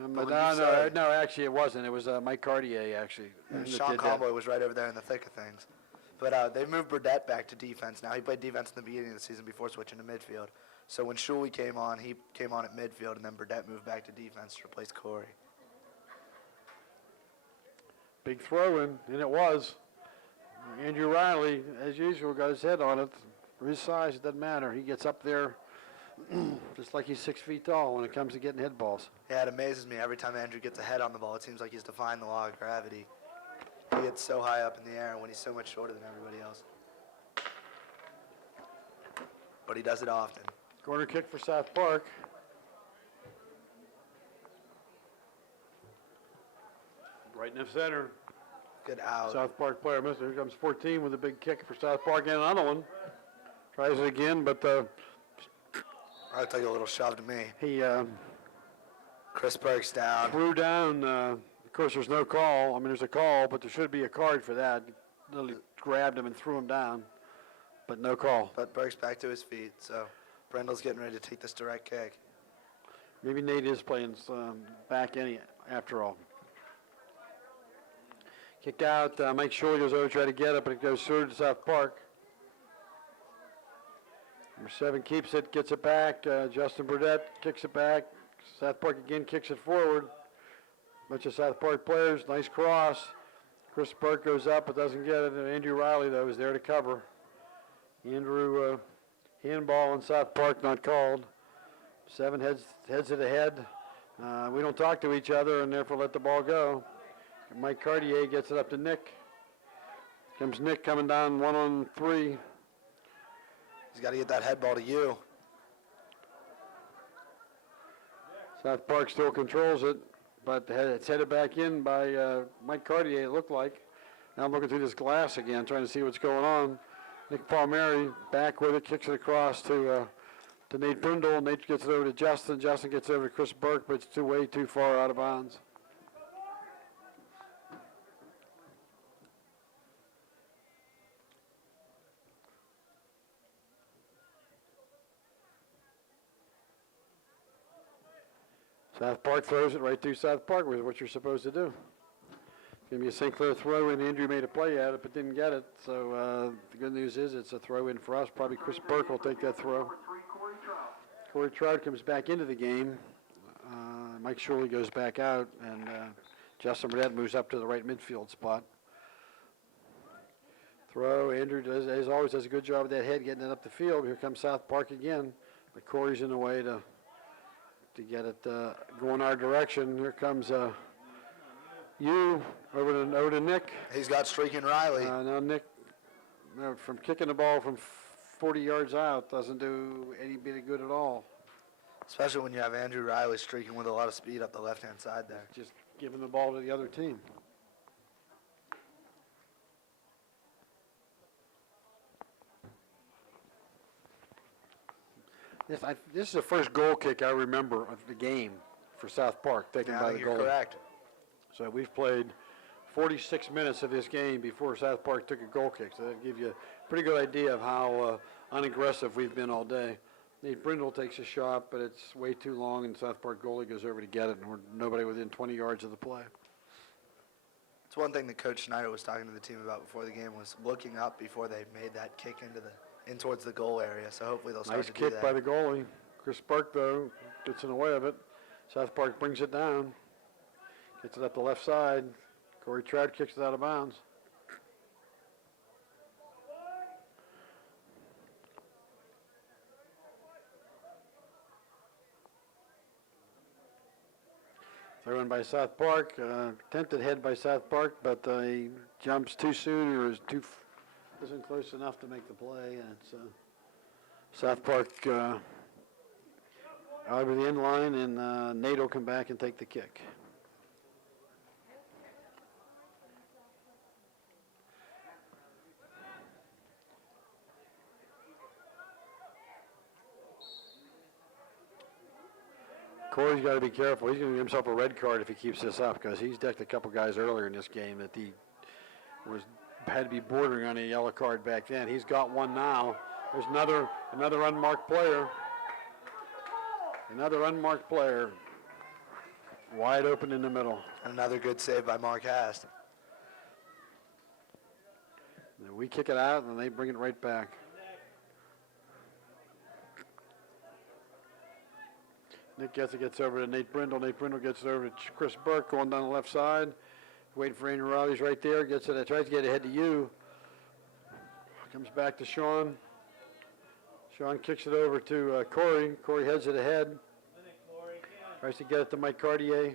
No, believe so. no, actually it wasn't. It was Mike Cartier actually. that Sean did that. Conboy was right over there in the thick of things. But they moved Burdett back to defense now. He played defense in the beginning of the season before switching to midfield. So when Shuley came on, he came on at midfield, and then Burdett moved back to defense to replace Corey. Big throw in, and it was. Andrew Riley, as usual, got his head on it. For his size, it doesn't matter. He gets up there just like he's 6 feet tall when it comes to getting head balls. Yeah, it amazes me every time Andrew gets a head on the ball. It seems like he's defying the law of gravity. He gets so high up in the air when he's so much shorter than everybody else. But he does it often. Corner kick for South Park. Right in the center. Good out. South Park player missed it. Here comes 14 with a big kick for South Park and another one. Tries it again, but I'll take a little shove to me. he Chris Burke's down. threw down. Of course, there's no call. I mean, there's a call, but there should be a card for that. Literally grabbed him and threw him down, but no call. But Burke's back to his feet, so Brendel's getting ready to take this direct kick. Maybe Nate is playing back after all. Kick out. Mike Shuley goes over to try to get it, but it goes through to South Park. Number 7 keeps it, gets it back. Justin Burdette kicks it back. South Park again kicks it forward. Bunch of South Park players, nice cross. Chris Burke goes up but doesn't get it. And Andrew Riley, though, is there to cover. Andrew, handball in South Park, not called. 7 heads it ahead. We don't talk to each other and therefore let the ball go. Mike Cartier gets it up to Nick. Comes Nick coming down 1-on-3. He's got to get that head ball to you. South Park still controls it, but it's headed back in by Mike Cartier, it looked like. Now I'm looking through this glass again, trying to see what's going on. Nick Palmieri back with it, kicks it across to Nate Brindle. Nate gets it over to Justin. Justin gets it over to Chris Burke, but it's way too far out of bounds. South Park throws it right through South Park, which is what you're supposed to do. It's going to be a St. Clair throw, and Andrew made a play at it but didn't get it. So the good news is it's a throw in for us. Probably Chris Burke will take that throw. Number 3, Corey Trout. Corey Trout comes back into the game. Mike Shirley goes back out, and Justin Burdette moves up to the right midfield spot. Throw, Andrew does, as always, does a good job with that head, getting it up the field. Here comes South Park again, but Corey's in the way to get it going our direction. Here comes you over to Nick. He's got streaking Riley. Now Nick, from kicking the ball from 40 yards out, doesn't do any bit of good at all. Especially when you have Andrew Riley streaking with a lot of speed up the left-hand side there. Just giving the ball to the other team. This is the first goal kick I remember of the game for South Park, taken Yeah, by I the think you're goalie. correct. So we've played 46 minutes of this game before South Park took a goal kick. So that gives you a pretty good idea of how unaggressive we've been all day. Nate Brindle takes a shot, but it's way too long, and South Park goalie goes over to get it, and we're nobody within 20 yards of the play. It's one thing that Coach Schneider was talking to the team about before the game was looking up before they made that kick in towards the goal area. So hopefully they'll start Nice to do kick that. by the goalie. Chris Burke, though, gets in the way of it. South Park brings it down. Gets it up the left side. Corey Trout kicks it out of bounds. Throw in by South Park. Attempted head by South Park, but he jumps too soon or isn't close enough to make the play. And it's South Park over the end line, and Nate will come back and take the kick. Corey's got to be careful. He's going to give himself a red card if he keeps this up, because he's decked a couple guys earlier in this game that he had to be bordering on a yellow card back then. He's got one now. There's another unmarked player. Another unmarked player. Wide open in the middle. Another good save by Mark Hast. And we kick it out, and they bring it right back. Nick gets over to Nate Brindle. Nate Brindle gets it over to Chris Burke going down the left side. Waiting for Andrew Riley's right there. Gets it. Tries to get ahead to you. Comes back to Sean. Sean kicks it over to Corey. Corey heads it ahead. Tries to get it to Mike Cartier.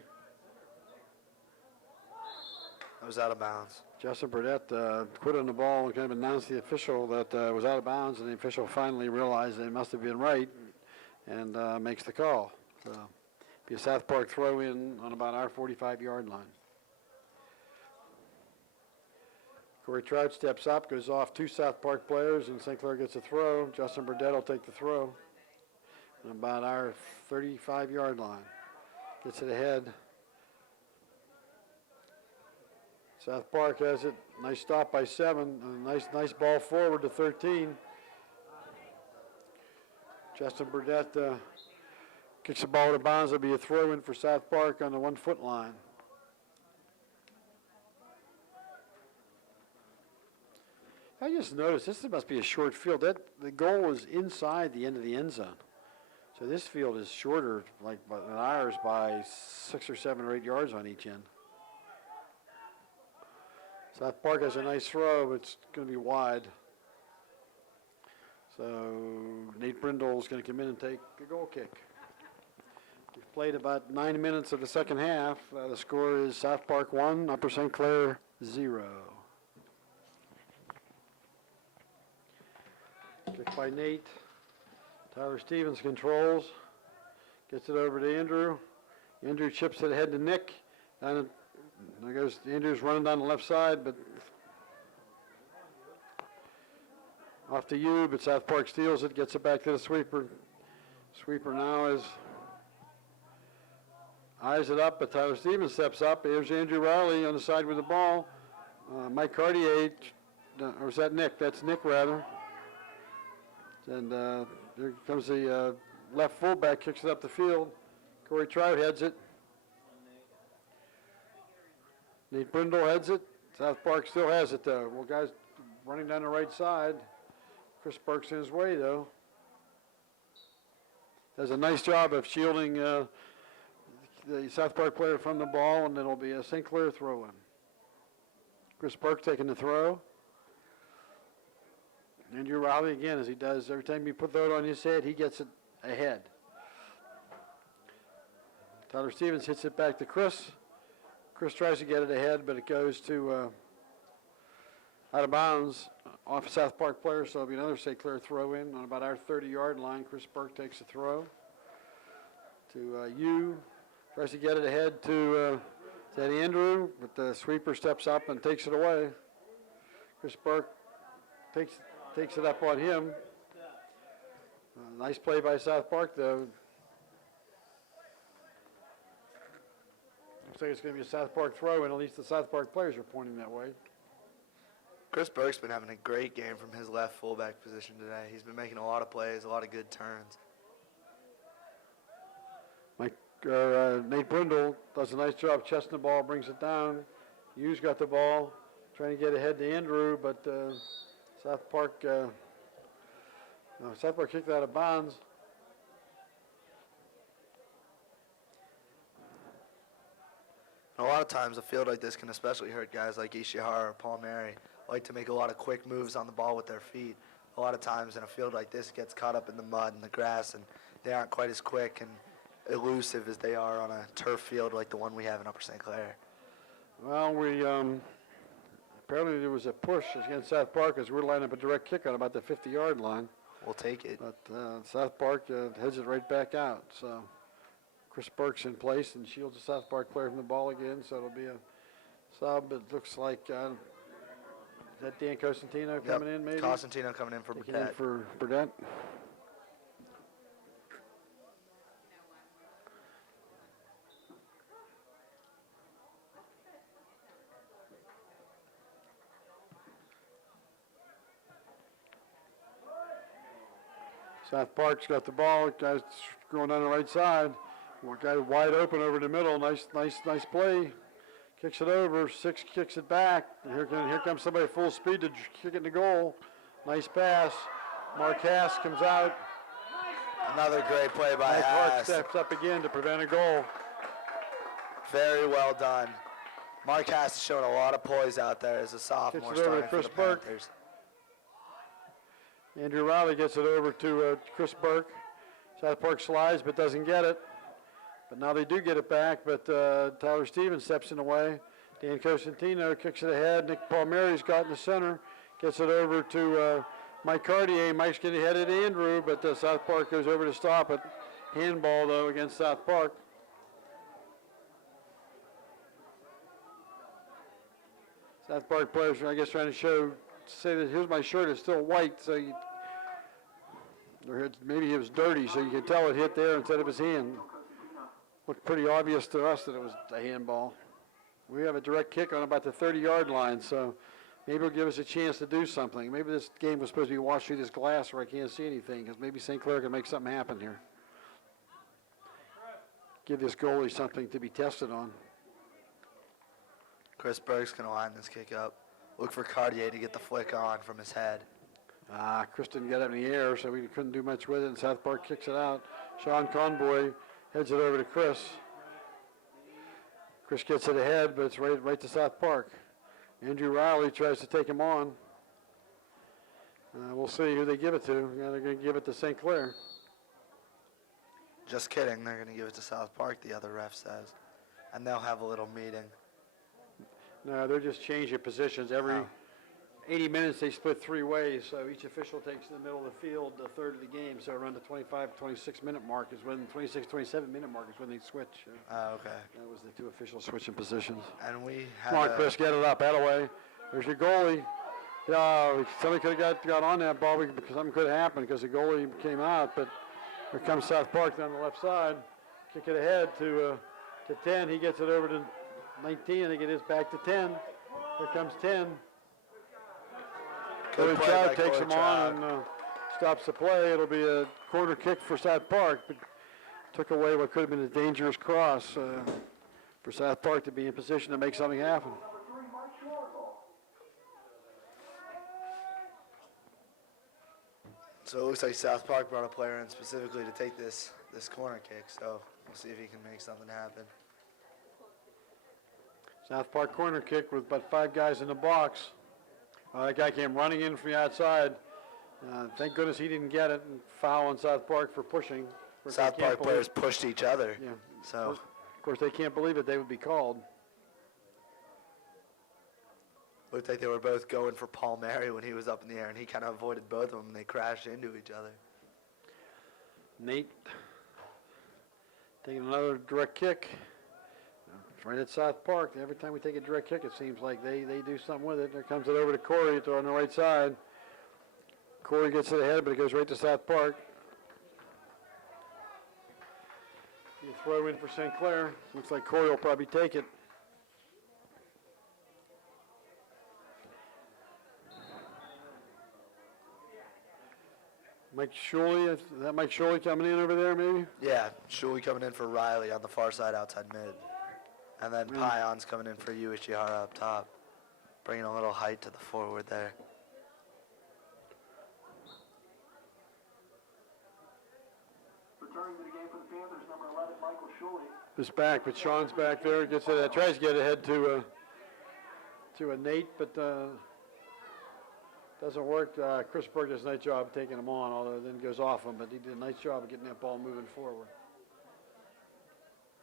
That was out of bounds. Justin Burdette quit on the ball and kind of announced the official that was out of bounds, and the official finally realized they must have been right and makes the call. So be a South Park throw in on about our 45-yard line. Corey Trout steps up, goes off two South Park players, and St. Clair gets a throw. Justin Burdette will take the throw on about our 35-yard line. Gets it ahead. South Park has it. Nice stop by 7. A nice ball forward to 13. Justin Burdette kicks the ball out of bounds. It'll be a throw in for South Park on the 1-foot line. I just noticed this must be a short field. The goal is inside the end of the end zone. So this field is shorter, like than ours, by 6 or 7 or 8 yards on each end. South Park has a nice throw, but it's going to be wide. So Nate Brindle is going to come in and take the goal kick. We've played about 9 minutes of the second half. The score is South Park 1, Upper St. Clair 0. Kick by Nate. Tyler Stevens controls. Gets it over to Andrew. Andrew chips it ahead to Nick. And there goes Andrew's running down the left side, but off to you, but South Park steals it, gets it back to the sweeper. Sweeper now is eyes it up, but Tyler Stevens steps up. Here's Andrew Riley on the side with the ball. Mike Cartier, or is that Nick? That's Nick, rather. And there comes the left fullback, kicks it up the field. Corey Trout heads it. Nate Brindle heads it. South Park still has it, though. Well, guys running down the right side. Chris Burke's in his way, though. Does a nice job of shielding the South Park player from the ball, and it'll be a St. Clair throw-in. Chris Burke taking the throw. Andrew Riley, again, as he does every time you put that on his head, he gets it ahead. Tyler Stevens hits it back to Chris. Chris tries to get it ahead, but it goes to out of bounds off a South Park player, so it'll be another St. Clair throw-in on about our 30-yard line. Chris Burke takes the throw to you. Tries to get it ahead to Eddie Andrew, but the sweeper steps up and takes it away. Chris Burke takes it up on him. Nice play by South Park, though. Looks like it's going to be a South Park throw, and at least the South Park players are pointing that way. Chris Burke's been having a great game from his left fullback position today. He's been making a lot of plays, a lot of good turns. Nate Brindle does a nice job chesting the ball, brings it down. Hughes got the ball, trying to get ahead to Andrew, but South Park kicked out of bounds. A lot of times a field like this can especially hurt guys like Ishihara or Palmieri, like to make a lot of quick moves on the ball with their feet. A lot of times in a field like this, it gets caught up in the mud and the grass, and they aren't quite as quick and elusive as they are on a turf field like the one we have in Upper St. Clair. Well, we apparently there was a push against South Park as we're lining up a direct kick on about the 50-yard line. We'll take it. But South Park heads it right back out. So Chris Burke's in place and shields the South Park player from the ball again. So it'll be a sub. It looks like is that Dan Cosentino coming in, maybe? Cosentino coming in for Taking in Burdett. for Burdett. South Park's got the ball. Guy's going down the right side. One guy wide open over the middle. Nice play. Kicks it over. Six kicks it back. And here comes somebody full speed to kick it in the goal. Nice pass. Mark Haas comes out. Another great play by Mike Clark Haas. steps up again to prevent a goal. Very well done. Mark Haas has shown a lot of poise out there as a sophomore Kicks it over to starting for Chris the Burke. Panthers. Andrew Riley gets it over to Chris Burke. South Park slides but doesn't get it. But now they do get it back, but Tyler Stevens steps in the way. Dan Cosentino kicks it ahead. Nick Palmieri's got in the center. Gets it over to Mike Cartier. Mike's getting ahead of Andrew, but South Park goes over to stop it. Handball, though, against South Park. South Park players are, I guess, trying to say that here's my shirt, it's still white, so maybe it was dirty, so you can tell it hit there instead of his hand. Looked pretty obvious to us that it was a handball. We have a direct kick on about the 30-yard line, so maybe it'll give us a chance to do something. Maybe this game was supposed to be watched through this glass where I can't see anything, because maybe St. Clair can make something happen here. Give this goalie something to be tested on. Chris Burke's going to line this kick up. Look for Cartier to get the flick on from his head. Chris didn't get it in the air, so we couldn't do much with it, and South Park kicks it out. Sean Conboy heads it over to Chris. Chris gets it ahead, but it's right to South Park. Andrew Riley tries to take him on. We'll see who they give it to. They're going to give it to St. Clair. Just kidding. They're going to give it to South Park, the other ref says. And they'll have a little meeting. No, they're just changing positions. Every 80 minutes, they split 3 ways, so each official takes the middle of the field, a third of the game. So around the 25, 26-minute mark is when, 26, 27-minute mark is when they switch. Oh, okay. That was the 2 officials switching positions. And we have Come on, Chris, get it up. That away. There's your goalie. Yeah, somebody could have got on that ball because something could have happened because the goalie came out. But here comes South Park down the left side. Kick it ahead to 10. He gets it over to 19. I think it is back to 10. Here comes 10. Good Corey play Trout by takes Corey him Trout. on and stops the play. It'll be a corner kick for South Park, but took away what could have been a dangerous cross for South Park to be in position to make something happen. So it looks like South Park brought a player in specifically to take this corner kick. So we'll see if he can make something happen. South Park corner kick with about 5 guys in the box. That guy came running in from the outside. Thank goodness he didn't get it. And foul on South Park for pushing. Of course, South they can't Park players pushed each other. Yeah. So Of course, they can't believe it. They would be called. looked like they were both going for Paul Mary when he was up in the air, and he kind of avoided both of them, and they crashed into each other. Nate taking another direct kick. It's right at South Park. Every time we take a direct kick, it seems like they do something with it. There comes it over to Corey on the right side. Corey gets it ahead, but it goes right to South Park. You throw in for St. Clair. Looks like Corey will probably take it. Mike Shuley, is that Mike Shuley coming in over there maybe? Yeah, Shuley coming in for Riley on the far side outside mid. And then Pion's coming in for Ueshihara up top, bringing a little height to the forward there. Returning to the game for the Panthers, number 11, Michael Shuley. This back, but Sean's back there. Gets it. Tries to get ahead to a Nate, but doesn't work. Chris Burke does a nice job taking him on, although it then goes off him. But he did a nice job of getting that ball moving forward.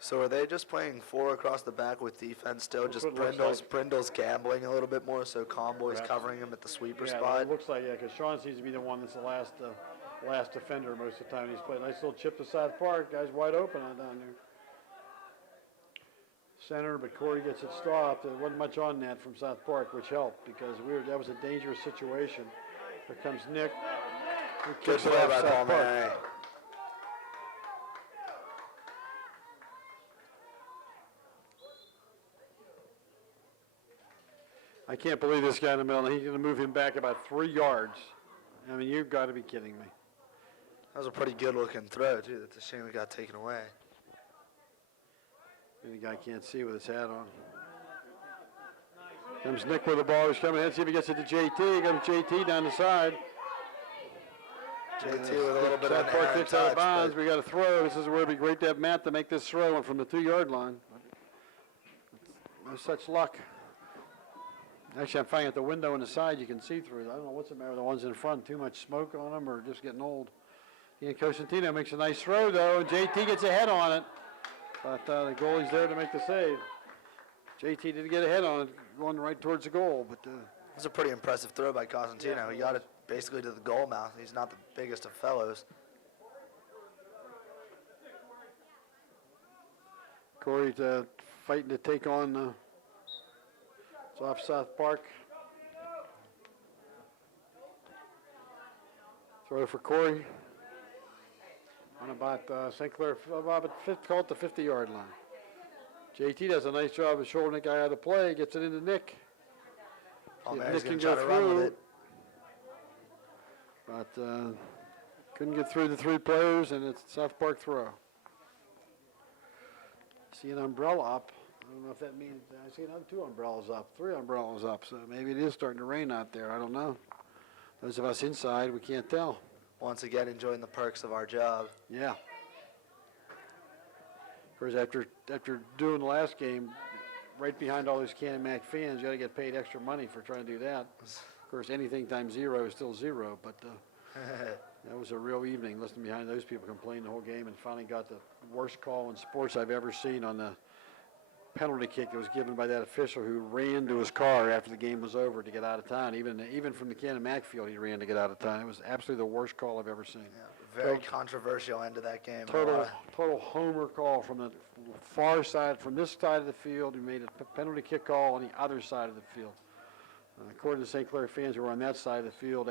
So are they just playing 4 across the back with defense still? That's Just what it looks like. Brindle's gambling a little bit more, so Conboy's Perhaps. covering him at the sweeper Yeah, spot. it looks like because Sean seems to be the one that's the last defender most of the time he's played. Nice little chip to South Park. Guy's wide open down there. Center, but Corey gets it stopped. There wasn't much on that from South Park, which helped because that was a dangerous situation. Here comes Nick. He Good kicks it play off by South Paul Park. Mary. I can't believe this guy in the middle. He's going to move him back about 3 yards. I mean, you've got to be kidding me. That was a pretty good looking throw, too. That's a shame it got taken away. And the guy can't see with his hat on. Comes Nick with the ball. He's coming ahead. See if he gets it to JT. Comes JT down the side. JT with a little bit of South an Park errant kicks out of touch, bounds. but We got to throw. This is where it'd be great to have Matt to make this throw and from the 2-yard line. No such luck. Actually, I'm finding at the window on the side you can see through. I don't know what's the matter with the ones in front. Too much smoke on them or just getting old. Ian Cosentino makes a nice throw, though, and JT gets ahead on it. But the goalie's there to make the save. JT didn't get ahead on it, going right towards the goal. But it was a pretty impressive throw by Cosentino. Yeah, He it got was. it basically to the goal mouth. He's not the biggest of fellows. Corey fighting to take on. It's off South Park. Throw for Corey. On about St. Clair, call it the 50-yard line. JT does a nice job of shouldering the guy out of the play, gets it into Nick. Paul See if Mary's Nick going can to try go to run with through. it. But couldn't get through the 3 players, and it's South Park throw. See an umbrella up. don't know if that means, I see another 2 umbrellas up, 3 umbrellas up, so maybe it is starting to rain out there, I don't know. Those of us inside, we can't tell. Once again, enjoying the perks of our job. Yeah. Of course, after doing the last game, right behind all these Can-Mac fans, you got to get paid extra money for trying to do that. Of course, anything times 0 is still 0, but that was a real evening, listening behind those people complain the whole game, and finally got the worst call in sports I've ever seen on the penalty kick that was given by that official who ran to his car after the game was over to get out of town. Even from the Can-Mac field, he ran to get out of town. It was absolutely the worst call I've ever seen. Yeah, very controversial end of that game. Total homer call from the far side, from this side of the field. He made a penalty kick call on the other side of the field. According to St. Clair fans who were on that side of the field,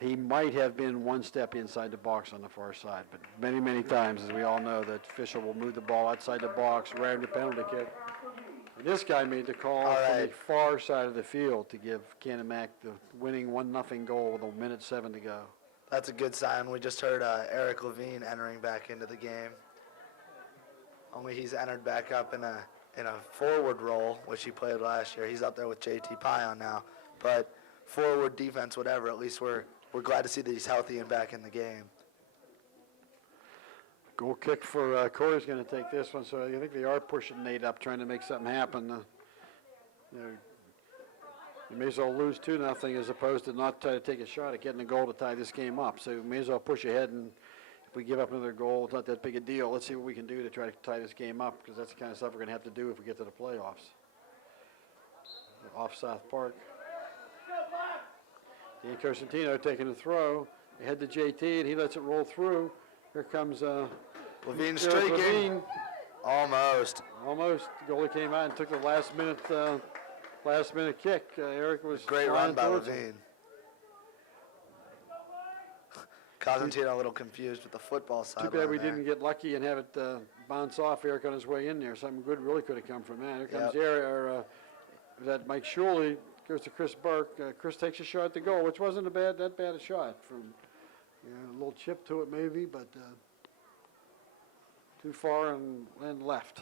he might have been one step inside the box on the far side, but many, many times, as we all know, the official will move the ball outside the box, ran the penalty kick. And this guy made the call from the far side of the field to give Can-Mac the winning 1-0 goal with 1:07 to go. That's a good sign. We just heard Eric Levine entering back into the game. Only he's entered back up in a forward role, which he played last year. He's up there with JT Pion now. But forward, defense, whatever, at least we're glad to see that he's healthy and back in the game. Goal kick for Corey's going to take this one, so I think they are pushing Nate up, trying to make something happen. You may as well lose 2-0 as opposed to not try to take a shot at getting a goal to tie this game up. So you may as well push ahead, and if we give up another goal, it's not that big a deal. Let's see what we can do to try to tie this game up, because that's the kind of stuff we're going to have to do if we get to the playoffs. Off South Park. Dan Cosentino taking a throw. Ahead to JT, and he lets it roll through. Here comes Levine Eric streaking. Levine. Almost. Almost. The goalie came out and took the last minute kick. Eric was Great run by towards him. Levine. Cosentino a little confused with the football side. Too bad we didn't get lucky and have it bounce off Eric on his way in there. Something good really could have come from that. Here comes Eric, that Mike Shuley goes to Chris Burke. Chris takes a shot at the goal, which wasn't that bad a shot. From a little chip to it maybe, but too far and left.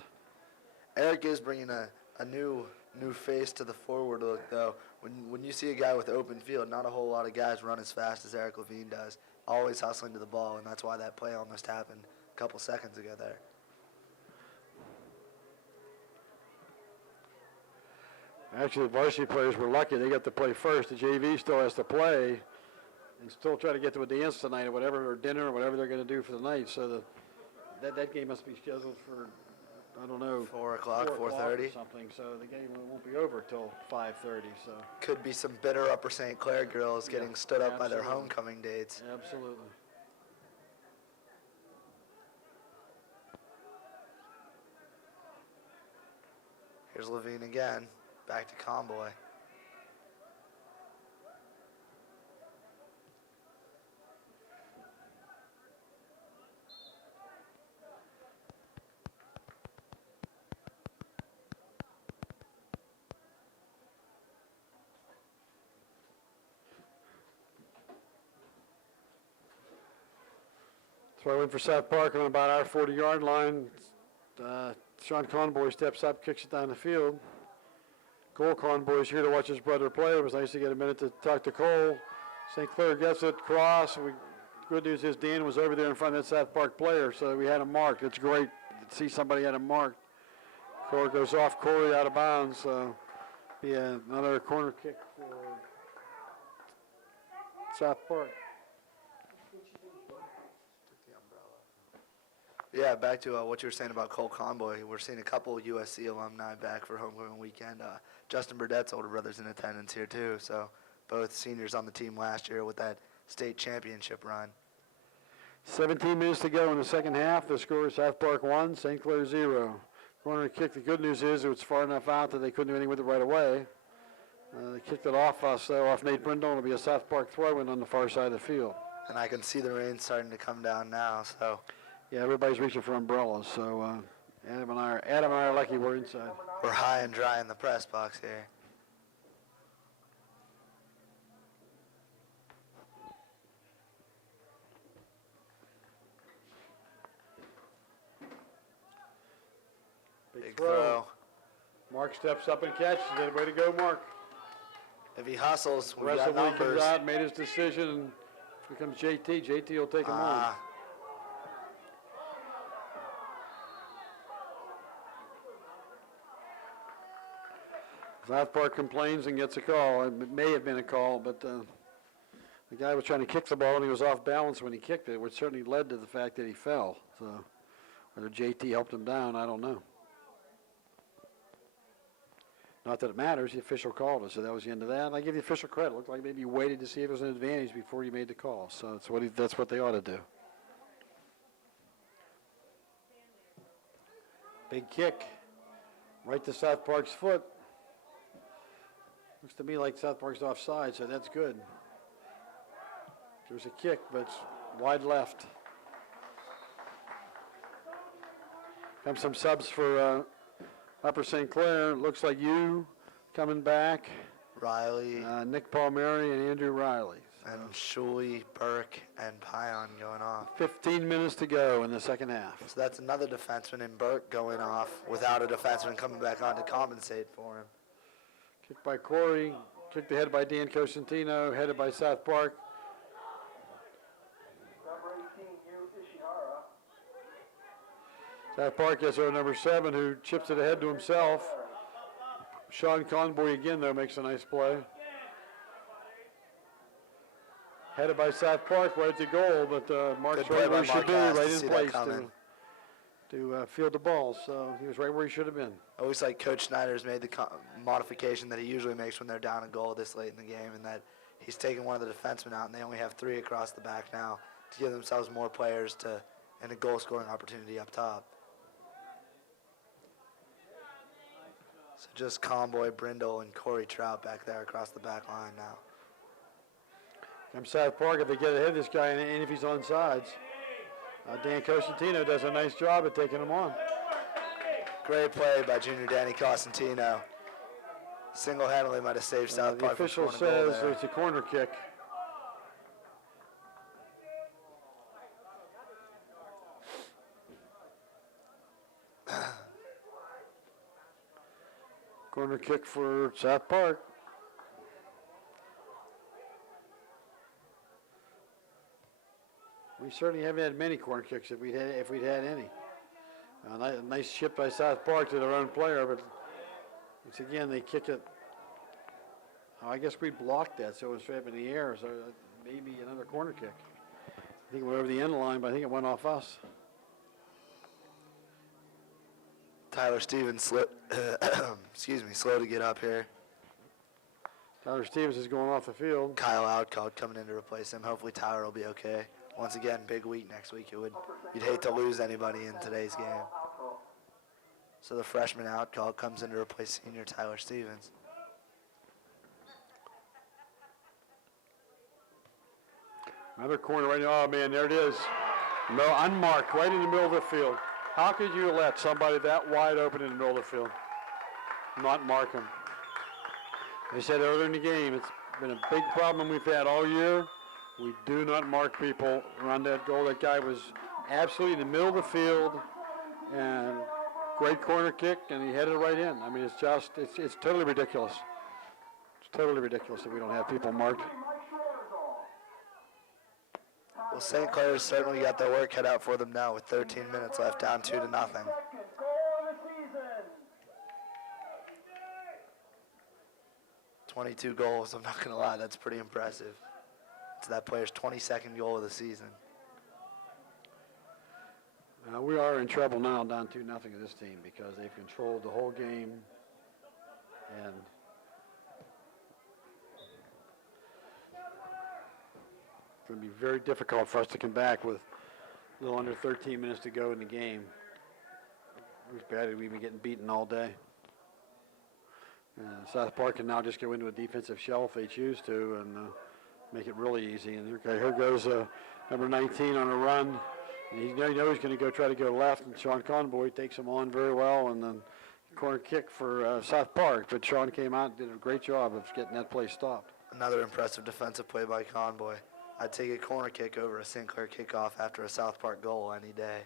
Eric is bringing a new face to the forward look, though. When you see a guy with open field, not a whole lot of guys run as fast as Eric Levine does. Always hustling to the ball, and that's why that play almost happened a couple seconds ago there. Actually, the varsity players were lucky. They got to play first. The JV still has to play and still try to get to a dance tonight or whatever, or dinner or whatever they're going to do for the night. So that game must be scheduled for, I don't know, 4 o'clock, 4:30. or something. So the game won't be over till 5:30. So Could be some bitter Upper St. Clair girls getting stood up by their absolutely. homecoming dates. absolutely. Here's Levine again, back to Conboy. Throw in for South Park on about our 40-yard line. Sean Conboy steps up, kicks it down the field. Cole Conboy's here to watch his brother play. It was nice to get a minute to talk to Cole. St. Clair gets it, cross. Good news is Dan was over there in front of that South Park player, so we had him marked. It's great to see somebody had him marked. Corey goes off, Corey out of bounds. So be another corner kick for South Park. Yeah, back to what you were saying about Cole Conboy. We're seeing a couple USC alumni back for homecoming weekend. Justin Burdett's older brother's in attendance here too, so both seniors on the team last year with that state championship run. 17 minutes to go in the second half. The score is South Park 1, St. Clair 0. Corner kick, the good news is it was far enough out that they couldn't do anything with it right away. They kicked it off us, off Nate Brindle. It'll be a South Park throw-in on the far side of the field. And I can see the rain starting to come down now, so Yeah, everybody's reaching for umbrellas, so Adam and I are lucky we're inside. we're high and dry in the press box here. Big throw. Mark steps up and catches it. Way to go, Mark. If he hustles, we Rest got of the week comes numbers. out, made his decision, and here comes JT. JT will take him on. South Park complains and gets a call. It may have been a call, but the guy was trying to kick the ball and he was off balance when he kicked it, which certainly led to the fact that he fell. So whether JT helped him down, I don't know. Not that it matters. The official called us, so that was the end of that. And I give the official credit. It looked like maybe he waited to see if it was an advantage before he made the call. So that's what they ought to do. Big kick, right to South Park's foot. Looks to me like South Park's offside, so that's good. There's a kick, but it's wide left. Comes some subs for Upper St. Clair. Looks like you coming back. Riley Nick Palmieri and Andrew Riley. and Shuley, Burke, and Pion going off. 15 minutes to go in the second half. So that's another defenseman in Burke going off without a defenseman coming back on to compensate for him. Kicked by Corey, kicked ahead by Dan Cosentino, headed by South Park. Number 18, Yu Ishihara. South Park has our number 7 who chips it ahead to himself. Sean Conboy again, though, makes a nice play. Headed by South Park, right at the goal, but Mark's Good play right where by he should be, Marquez to right in see that place coming. to field the ball. So he was right where he should have been. It looks like Coach Snyder's made the modification that he usually makes when they're down a goal this late in the game, and that he's taken one of the defensemen out, and they only have 3 across the back now to give themselves more players and a goal-scoring opportunity up top. So just Conboy, Brindle, and Corey Trout back there across the back line now. Comes South Park if they get ahead of this guy, and if he's on sides. Dan Cosentino does a nice job at taking him on. Great play by junior Danny Cosentino. Single-handedly might have saved South The Park from official scoring a goal says there. it's a corner kick. Corner kick for South Park. We certainly haven't had many corner kicks if we'd had any. Nice chip by South Park to their own player, but once again they kick it. Oh, I guess we blocked that, so it was straight up in the air. So maybe another corner kick. I think it went over the end line, but I think it went off us. Tyler Stevens, slow to get up here. Tyler Stevens is going off the field. Kyle Outcall coming in to replace him. Hopefully Tyler will be okay. Once again, big week next week. You'd hate to lose anybody in today's game. So the freshman Outcall comes in to replace senior Tyler Stevens. Another corner right now. Oh, man, there it is. No, unmarked, right in the middle of the field. How could you let somebody that wide open in the middle of the field not mark him? I said earlier in the game, it's been a big problem we've had all year. We do not mark people around that goal. That guy was absolutely in the middle of the field, and great corner kick, and he headed it right in. I mean, it's totally ridiculous. It's totally ridiculous that we don't have people marked. Well, St. Clair's certainly got their work cut out for them now with 13 minutes left, down 2-0. Second goal of the season. 22 goals, I'm not going to lie, that's pretty impressive. It's that player's 22nd goal of the season. We are in trouble now, down 2-0 of this team because they've controlled the whole game, and it's going to be very difficult for us to come back with a little under 13 minutes to go in the game. It was bad that we've been getting beaten all day. South Park can now just go into a defensive shell if they choose to and make it really easy. And here goes number 19 on a run. And you know he's going to try to go left, and Sean Conboy takes him on very well, and then corner kick for South Park. But Sean came out and did a great job of getting that play stopped. Another impressive defensive play by Conboy. I'd take a corner kick over a St. Clair kickoff after a South Park goal any day.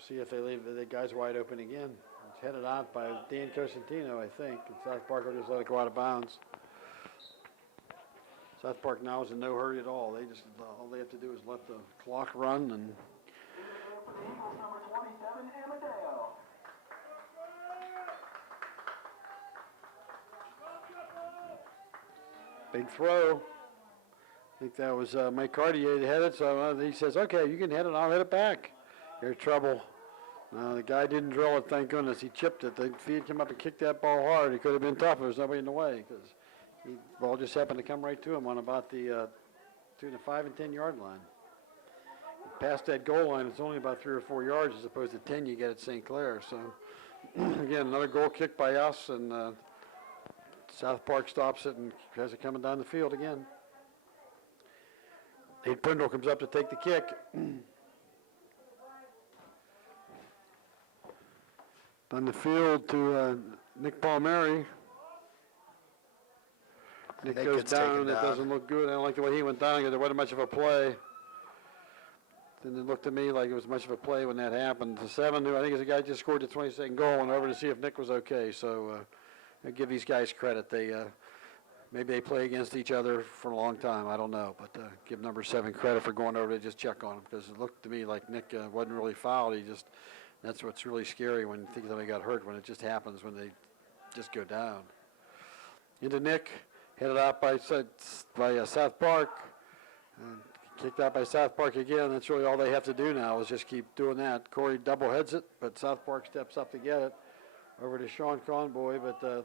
We'll see if they leave the guy's wide open again. It's headed out by Dan Cosentino, I think. And South Park will just let it go out of bounds. South Park now is in no hurry at all. All they have to do is let the clock run and For the Eagles, number 27, Amadeo. big throw. I think that was Mike Cartier that had it. So he says, okay, you can head it. I'll hit it back. You're in trouble. The guy didn't drill it, thank goodness. He chipped it. If he had come up and kicked that ball hard, it could have been tough. There was nobody in the way because the ball just happened to come right to him on about the between the 5 and 10 yard line. Past that goal line, it's only about 3 or 4 yards as opposed to 10 you get at St. Clair. So again, another goal kick by us, and South Park stops it and has it coming down the field again. Nate Brindle comes up to take the kick. On the field to Nick Palmieri. Nick Nick goes gets taken down. It down. doesn't look good. I don't like the way he went down because there wasn't much of a play. Didn't look to me like it was much of a play when that happened. The 7, who I think is the guy who just scored the 22nd goal, went over to see if Nick was okay. So I give these guys credit. They maybe they play against each other for a long time. I don't know, but give number 7 credit for going over to just check on him because it looked to me like Nick wasn't really fouled. That's what's really scary when you think somebody got hurt, when it just happens when they just go down. Into Nick, headed out by South Park, and kicked out by South Park again. That's really all they have to do now is just keep doing that. Corey double heads it, but South Park steps up to get it. Over to Sean Conboy, but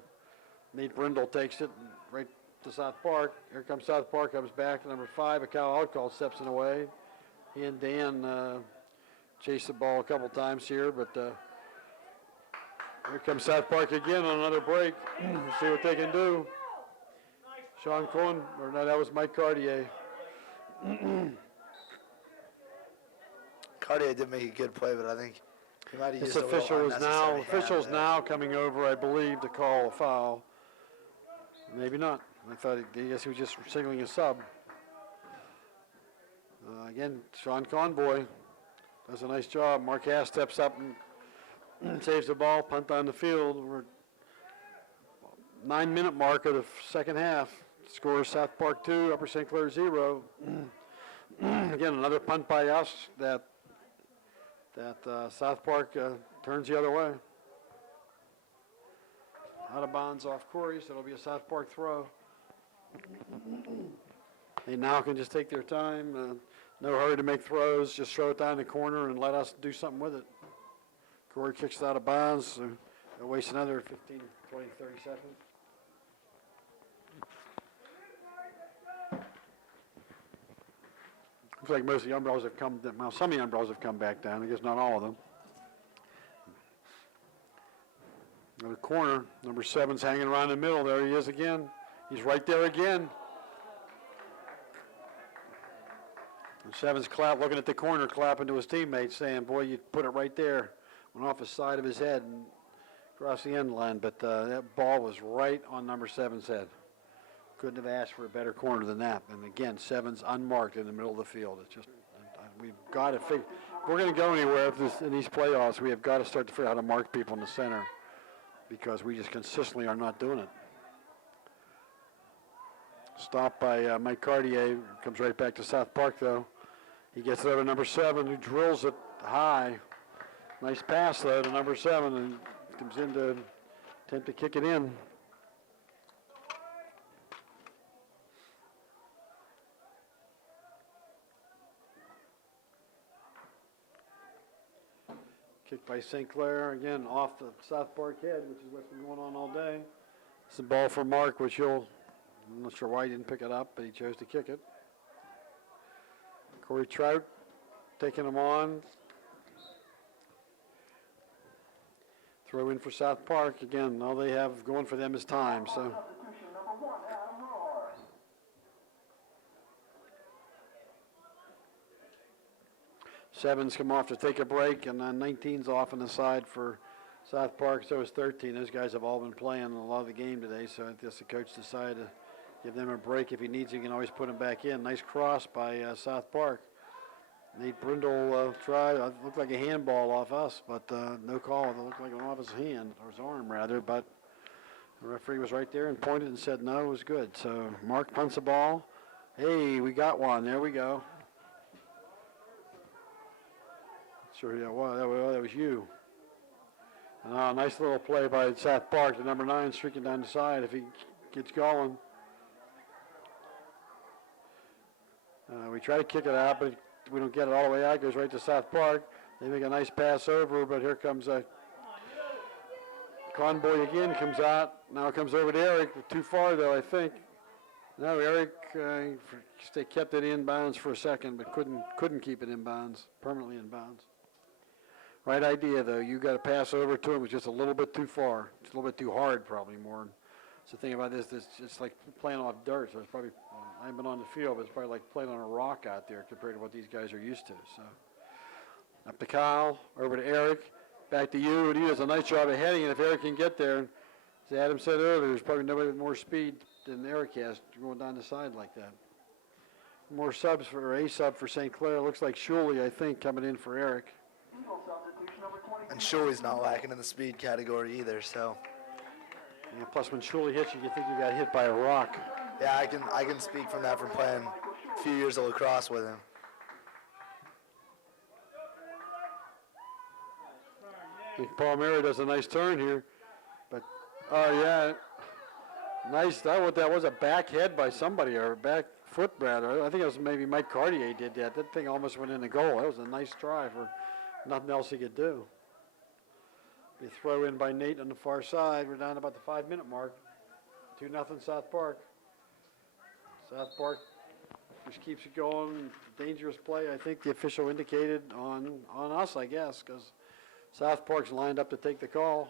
Nate Brindle takes it right to South Park. Here comes South Park, comes back to number 5. A Cal Outcall steps in the way. He and Dan chase the ball a couple times here, but here comes South Park again on another break. See what they can do. Sean Cohen, or no, that was Mike Cartier. Cartier did make a good play, but I think he might have This used a little unnecessary official's hand now coming over, I believe, to call a foul. Maybe not. I guess he was just signaling a sub. Again, Sean Conboy does a nice job. Mark Hass steps up and saves the ball, punt on the field. We're 9-minute mark of the second half. Score South Park 2, Upper St. Clair 0. Again, another punt by us that South Park turns the other way. Out of bounds off Corey, so it'll be a South Park throw. They now can just take their time. No hurry to make throws. Just throw it down the corner and let us do something with it. Corey kicks it out of bounds. So they'll waste another 15, 20, 30 seconds. Looks like most of the umbrellas have come down. Well, some of the umbrellas have come back down. I guess not all of them. Another corner. Number 7's hanging around the middle. There he is again. He's right there again. 7's looking at the corner, clapping to his teammates, saying, boy, you put it right there. Went off the side of his head and across the end line, but that ball was right on number 7's head. Couldn't have asked for a better corner than that. And again, 7's unmarked in the middle of the field. It's just, we've got to figure, if we're going to go anywhere in these playoffs, we have got to start to figure out how to mark people in the center because we just consistently are not doing it. Stopped by Mike Cartier, comes right back to South Park though. He gets it over to number 7, who drills it high. Nice pass though to number 7, and comes in to attempt to kick it in. Kick by St. Clair, again off the South Park head, which is what's been going on all day. It's a ball for Mark, which I'm not sure why he didn't pick it up, but he chose to kick it. Corey Trout taking him on. Throw in for South Park. Again, all they have going for them is time. So Substitution number 1, Adam Rohr. 7's come off to take a break, and 19's off on the side for South Park. So is 13. Those guys have all been playing a lot of the game today, so I guess the coach decided to give them a break. If he needs, he can always put them back in. Nice cross by South Park. Nate Brindle tried. It looked like a handball off us, but no call. It looked like it went off his hand, or his arm rather, but the referee was right there and pointed and said no, it was good. So Mark punts the ball. Hey, we got one. There we go. Sure, yeah, well, that was you. Nice little play by South Park, the number 9 streaking down the side if he gets going. We try to kick it out, but we don't get it all the way out. It goes right to South Park. They make a nice pass over, but here comes Conboy again, comes out. Now it comes over to Eric. Too far, though, I think. No, Eric, they kept it in bounds for a second, but couldn't keep it in bounds, permanently in bounds. Right idea, though. You got to pass over to him. It's just a little bit too far. It's a little bit too hard, probably more. It's the thing about this. It's like playing off dirt. So it's probably, I haven't been on the field, but it's probably like playing on a rock out there compared to what these guys are used to. So up to Kyle, over to Eric, back to you, and he does a nice job of heading. And if Eric can get there, as Adam said earlier, there's probably nobody with more speed than Eric has going down the side like that. More subs for a sub for St. Clair. Looks like Shuley, I think, coming in for Eric. Eagle substitution number 22. And Shuley's not lacking in the speed category either, so. Yeah, plus when Shuley hits you, you think you got hit by a rock. Yeah, I can speak from that from playing a few years of lacrosse with him. I think Palmieri does a nice turn here, but oh yeah, nice. That was a back head by somebody or a back foot rather. I think it was maybe Mike Cartier did that. That thing almost went in the goal. That was a nice try for nothing else he could do. Be throw in by Nate on the far side. We're down about the 5-minute mark. 2-0 South Park. South Park just keeps it going. Dangerous play. I think the official indicated on us, I guess, because South Park's lined up to take the call.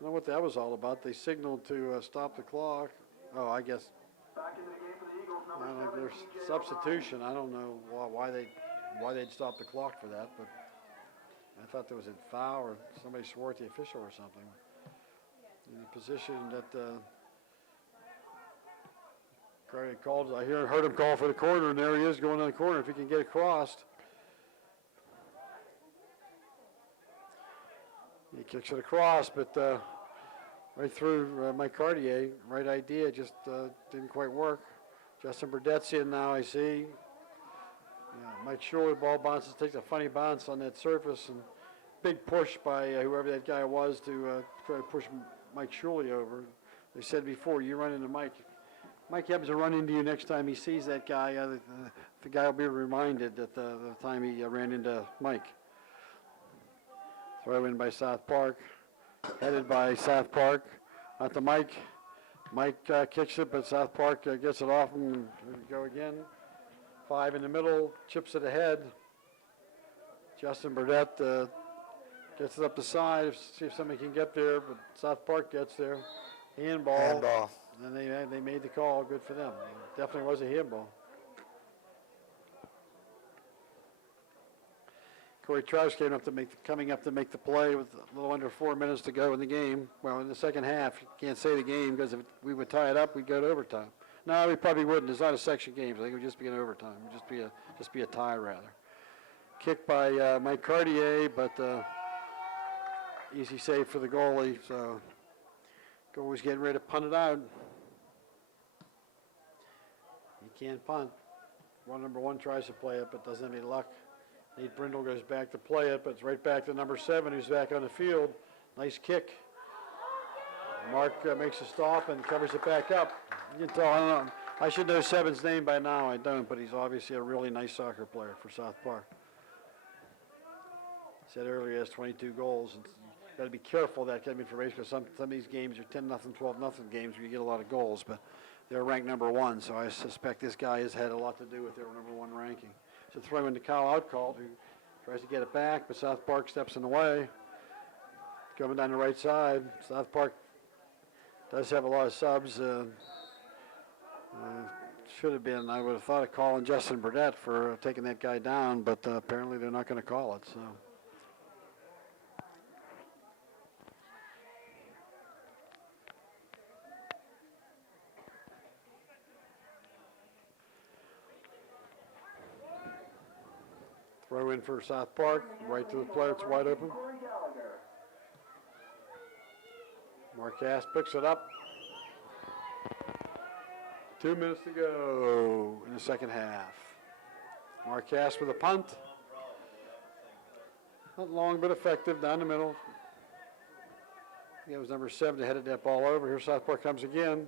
I don't know what that was all about. They signaled to stop the clock. Oh, I guess Back into the game for the Eagles, number there's 17, J.L. substitution. I don't know why they'd stop the clock for that, but I thought there was a foul or somebody swore at the official or something. In the position that Carter called, I heard him call for the corner, and there he is going on the corner if he can get across. He kicks it across, but right through Mike Cartier. Right idea, just didn't quite work. Justin Burdett's in now, I see. Yeah, Mike Shuley, ball bounces, takes a funny bounce on that surface, and big push by whoever that guy was to try to push Mike Shuley over. They said before, you run into Mike. Mike happens to run into you next time he sees that guy. The guy will be reminded that the time he ran into Mike. Throw in by South Park. Headed by South Park. Out to Mike. Mike kicks it, but South Park gets it off and here we go again. 5 in the middle, chips it ahead. Justin Burdett gets it up the side, see if somebody can get there, but South Park gets there. Handball. Handball. And they made the call, good for them. It definitely was a handball. Corey Troush coming up to make the play with a little under 4 minutes to go in the game. Well, in the second half, you can't say the game because if we would tie it up, we'd go to overtime. No, we probably wouldn't. It's not a section game. I think it would just be an overtime. It would just be a tie rather. Kick by Mike Cartier, but easy save for the goalie. So goalie's getting ready to punt it out. He can't punt. Number one tries to play it, but doesn't have any luck. Nate Brindle goes back to play it, but it's right back to number 7, who's back on the field. Nice kick. Mark makes a stop and covers it back up. You can tell, I don't know. I should know 7's name by now. I don't, but he's obviously a really nice soccer player for South Park. I said earlier he has 22 goals. And you've got to be careful of that kind of information because some of these games are 10-0, 12-0 games where you get a lot of goals, but they're ranked number 1, so I suspect this guy has had a lot to do with their number 1 ranking. So throw into Kyle Outcalled, who tries to get it back, but South Park steps in the way. Coming down the right side. South Park does have a lot of subs. Should have been, I would have thought of calling Justin Burdett for taking that guy down, but apparently they're not going to call it. So. Throw in for South Park, right to the player, it's wide open. Corey Gallagher. Marquez picks it up. 2 minutes to go in the second half. Marquez with a punt. Not long, but effective, down the middle. It was number 7 that headed that ball over. Here South Park comes again.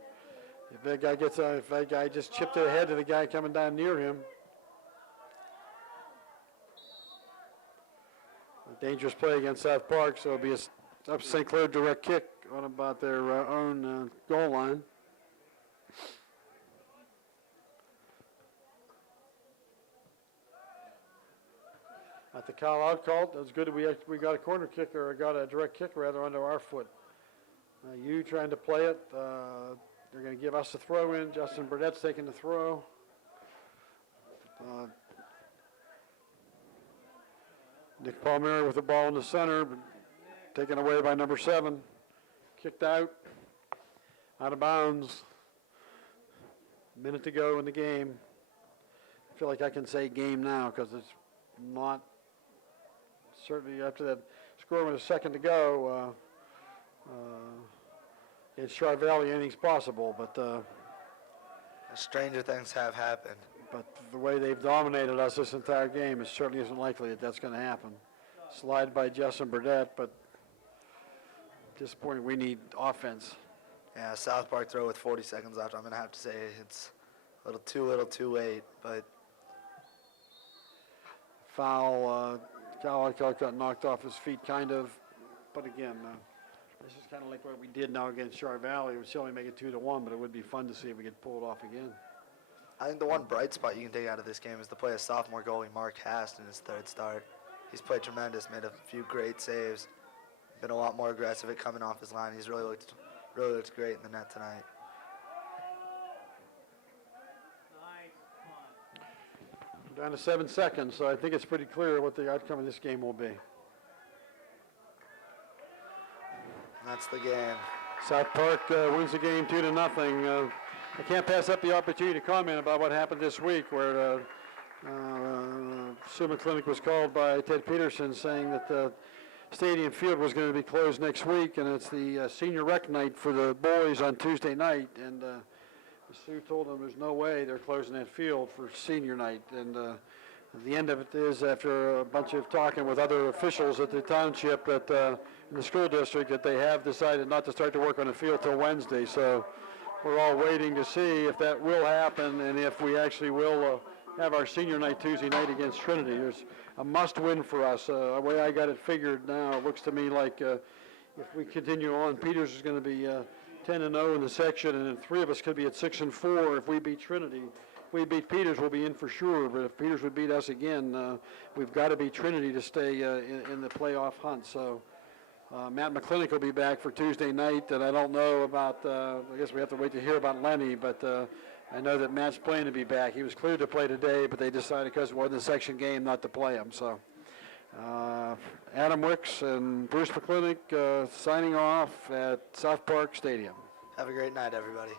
If that guy if that guy just chipped it ahead to the guy coming down near him. A dangerous play against South Park, so it'll be up St. Clair direct kick on about their own goal line. At the call out called, it was good that we got a corner kick, or got a direct kick rather, under our foot. You trying to play it. They're going to give us a throw in. Justin Burnett's taking the throw. Nick Palmieri with the ball in the center, but taken away by number 7. Kicked out of bounds. Minute to go in the game. I feel like I can say game now because it's not, certainly after that score with a second to go, it's Char Valley, anything's possible, but Stranger things have happened. but the way they've dominated us this entire game, it certainly isn't likely that that's going to happen. Slide by Justin Burdett, but at this point we need offense. Yeah, South Park throw with 40 seconds left. I'm going to have to say it's a little too late, but Foul, Gallagher got knocked off his feet, kind of, but again, this is kind of like what we did now against Char Valley. It would still only make it 2-1, but it would be fun to see if we could pull it off again. I think the one bright spot you can take out of this game is the play of sophomore goalie Mark Hast in his third start. He's played tremendous, made a few great saves, been a lot more aggressive at coming off his line. He's really looked great in the net tonight. Down to 7 seconds, so I think it's pretty clear what the outcome of this game will be. And that's the game. South Park wins the game 2-0. I can't pass up the opportunity to comment about what happened this week, where Summa Clinic was called by Ted Peterson saying that the stadium field was going to be closed next week, and it's the senior rec night for the boys on Tuesday night, and Sue told them there's no way they're closing that field for senior night, and the end of it is, after a bunch of talking with other officials at the township, that in the school district, that they have decided not to start to work on the field till Wednesday. So we're all waiting to see if that will happen and if we actually will have our senior night Tuesday night against Trinity. There's a must-win for us. The way I got it figured now, it looks to me like if we continue on, Peters is going to be 10-0 in the section, and then 3 of us could be at 6-4 if we beat Trinity. If we beat Peters, we'll be in for sure, but if Peters would beat us again, we've got to beat Trinity to stay in the playoff hunt. So Matt McClinic will be back for Tuesday night, and I don't know about, I guess we have to wait to hear about Lenny, but I know that Matt's planning to be back. He was cleared to play today, but they decided because it wasn't a section game not to play him. So Adam Wicks and Bruce McClinic signing off at South Park Stadium. Have a great night, everybody.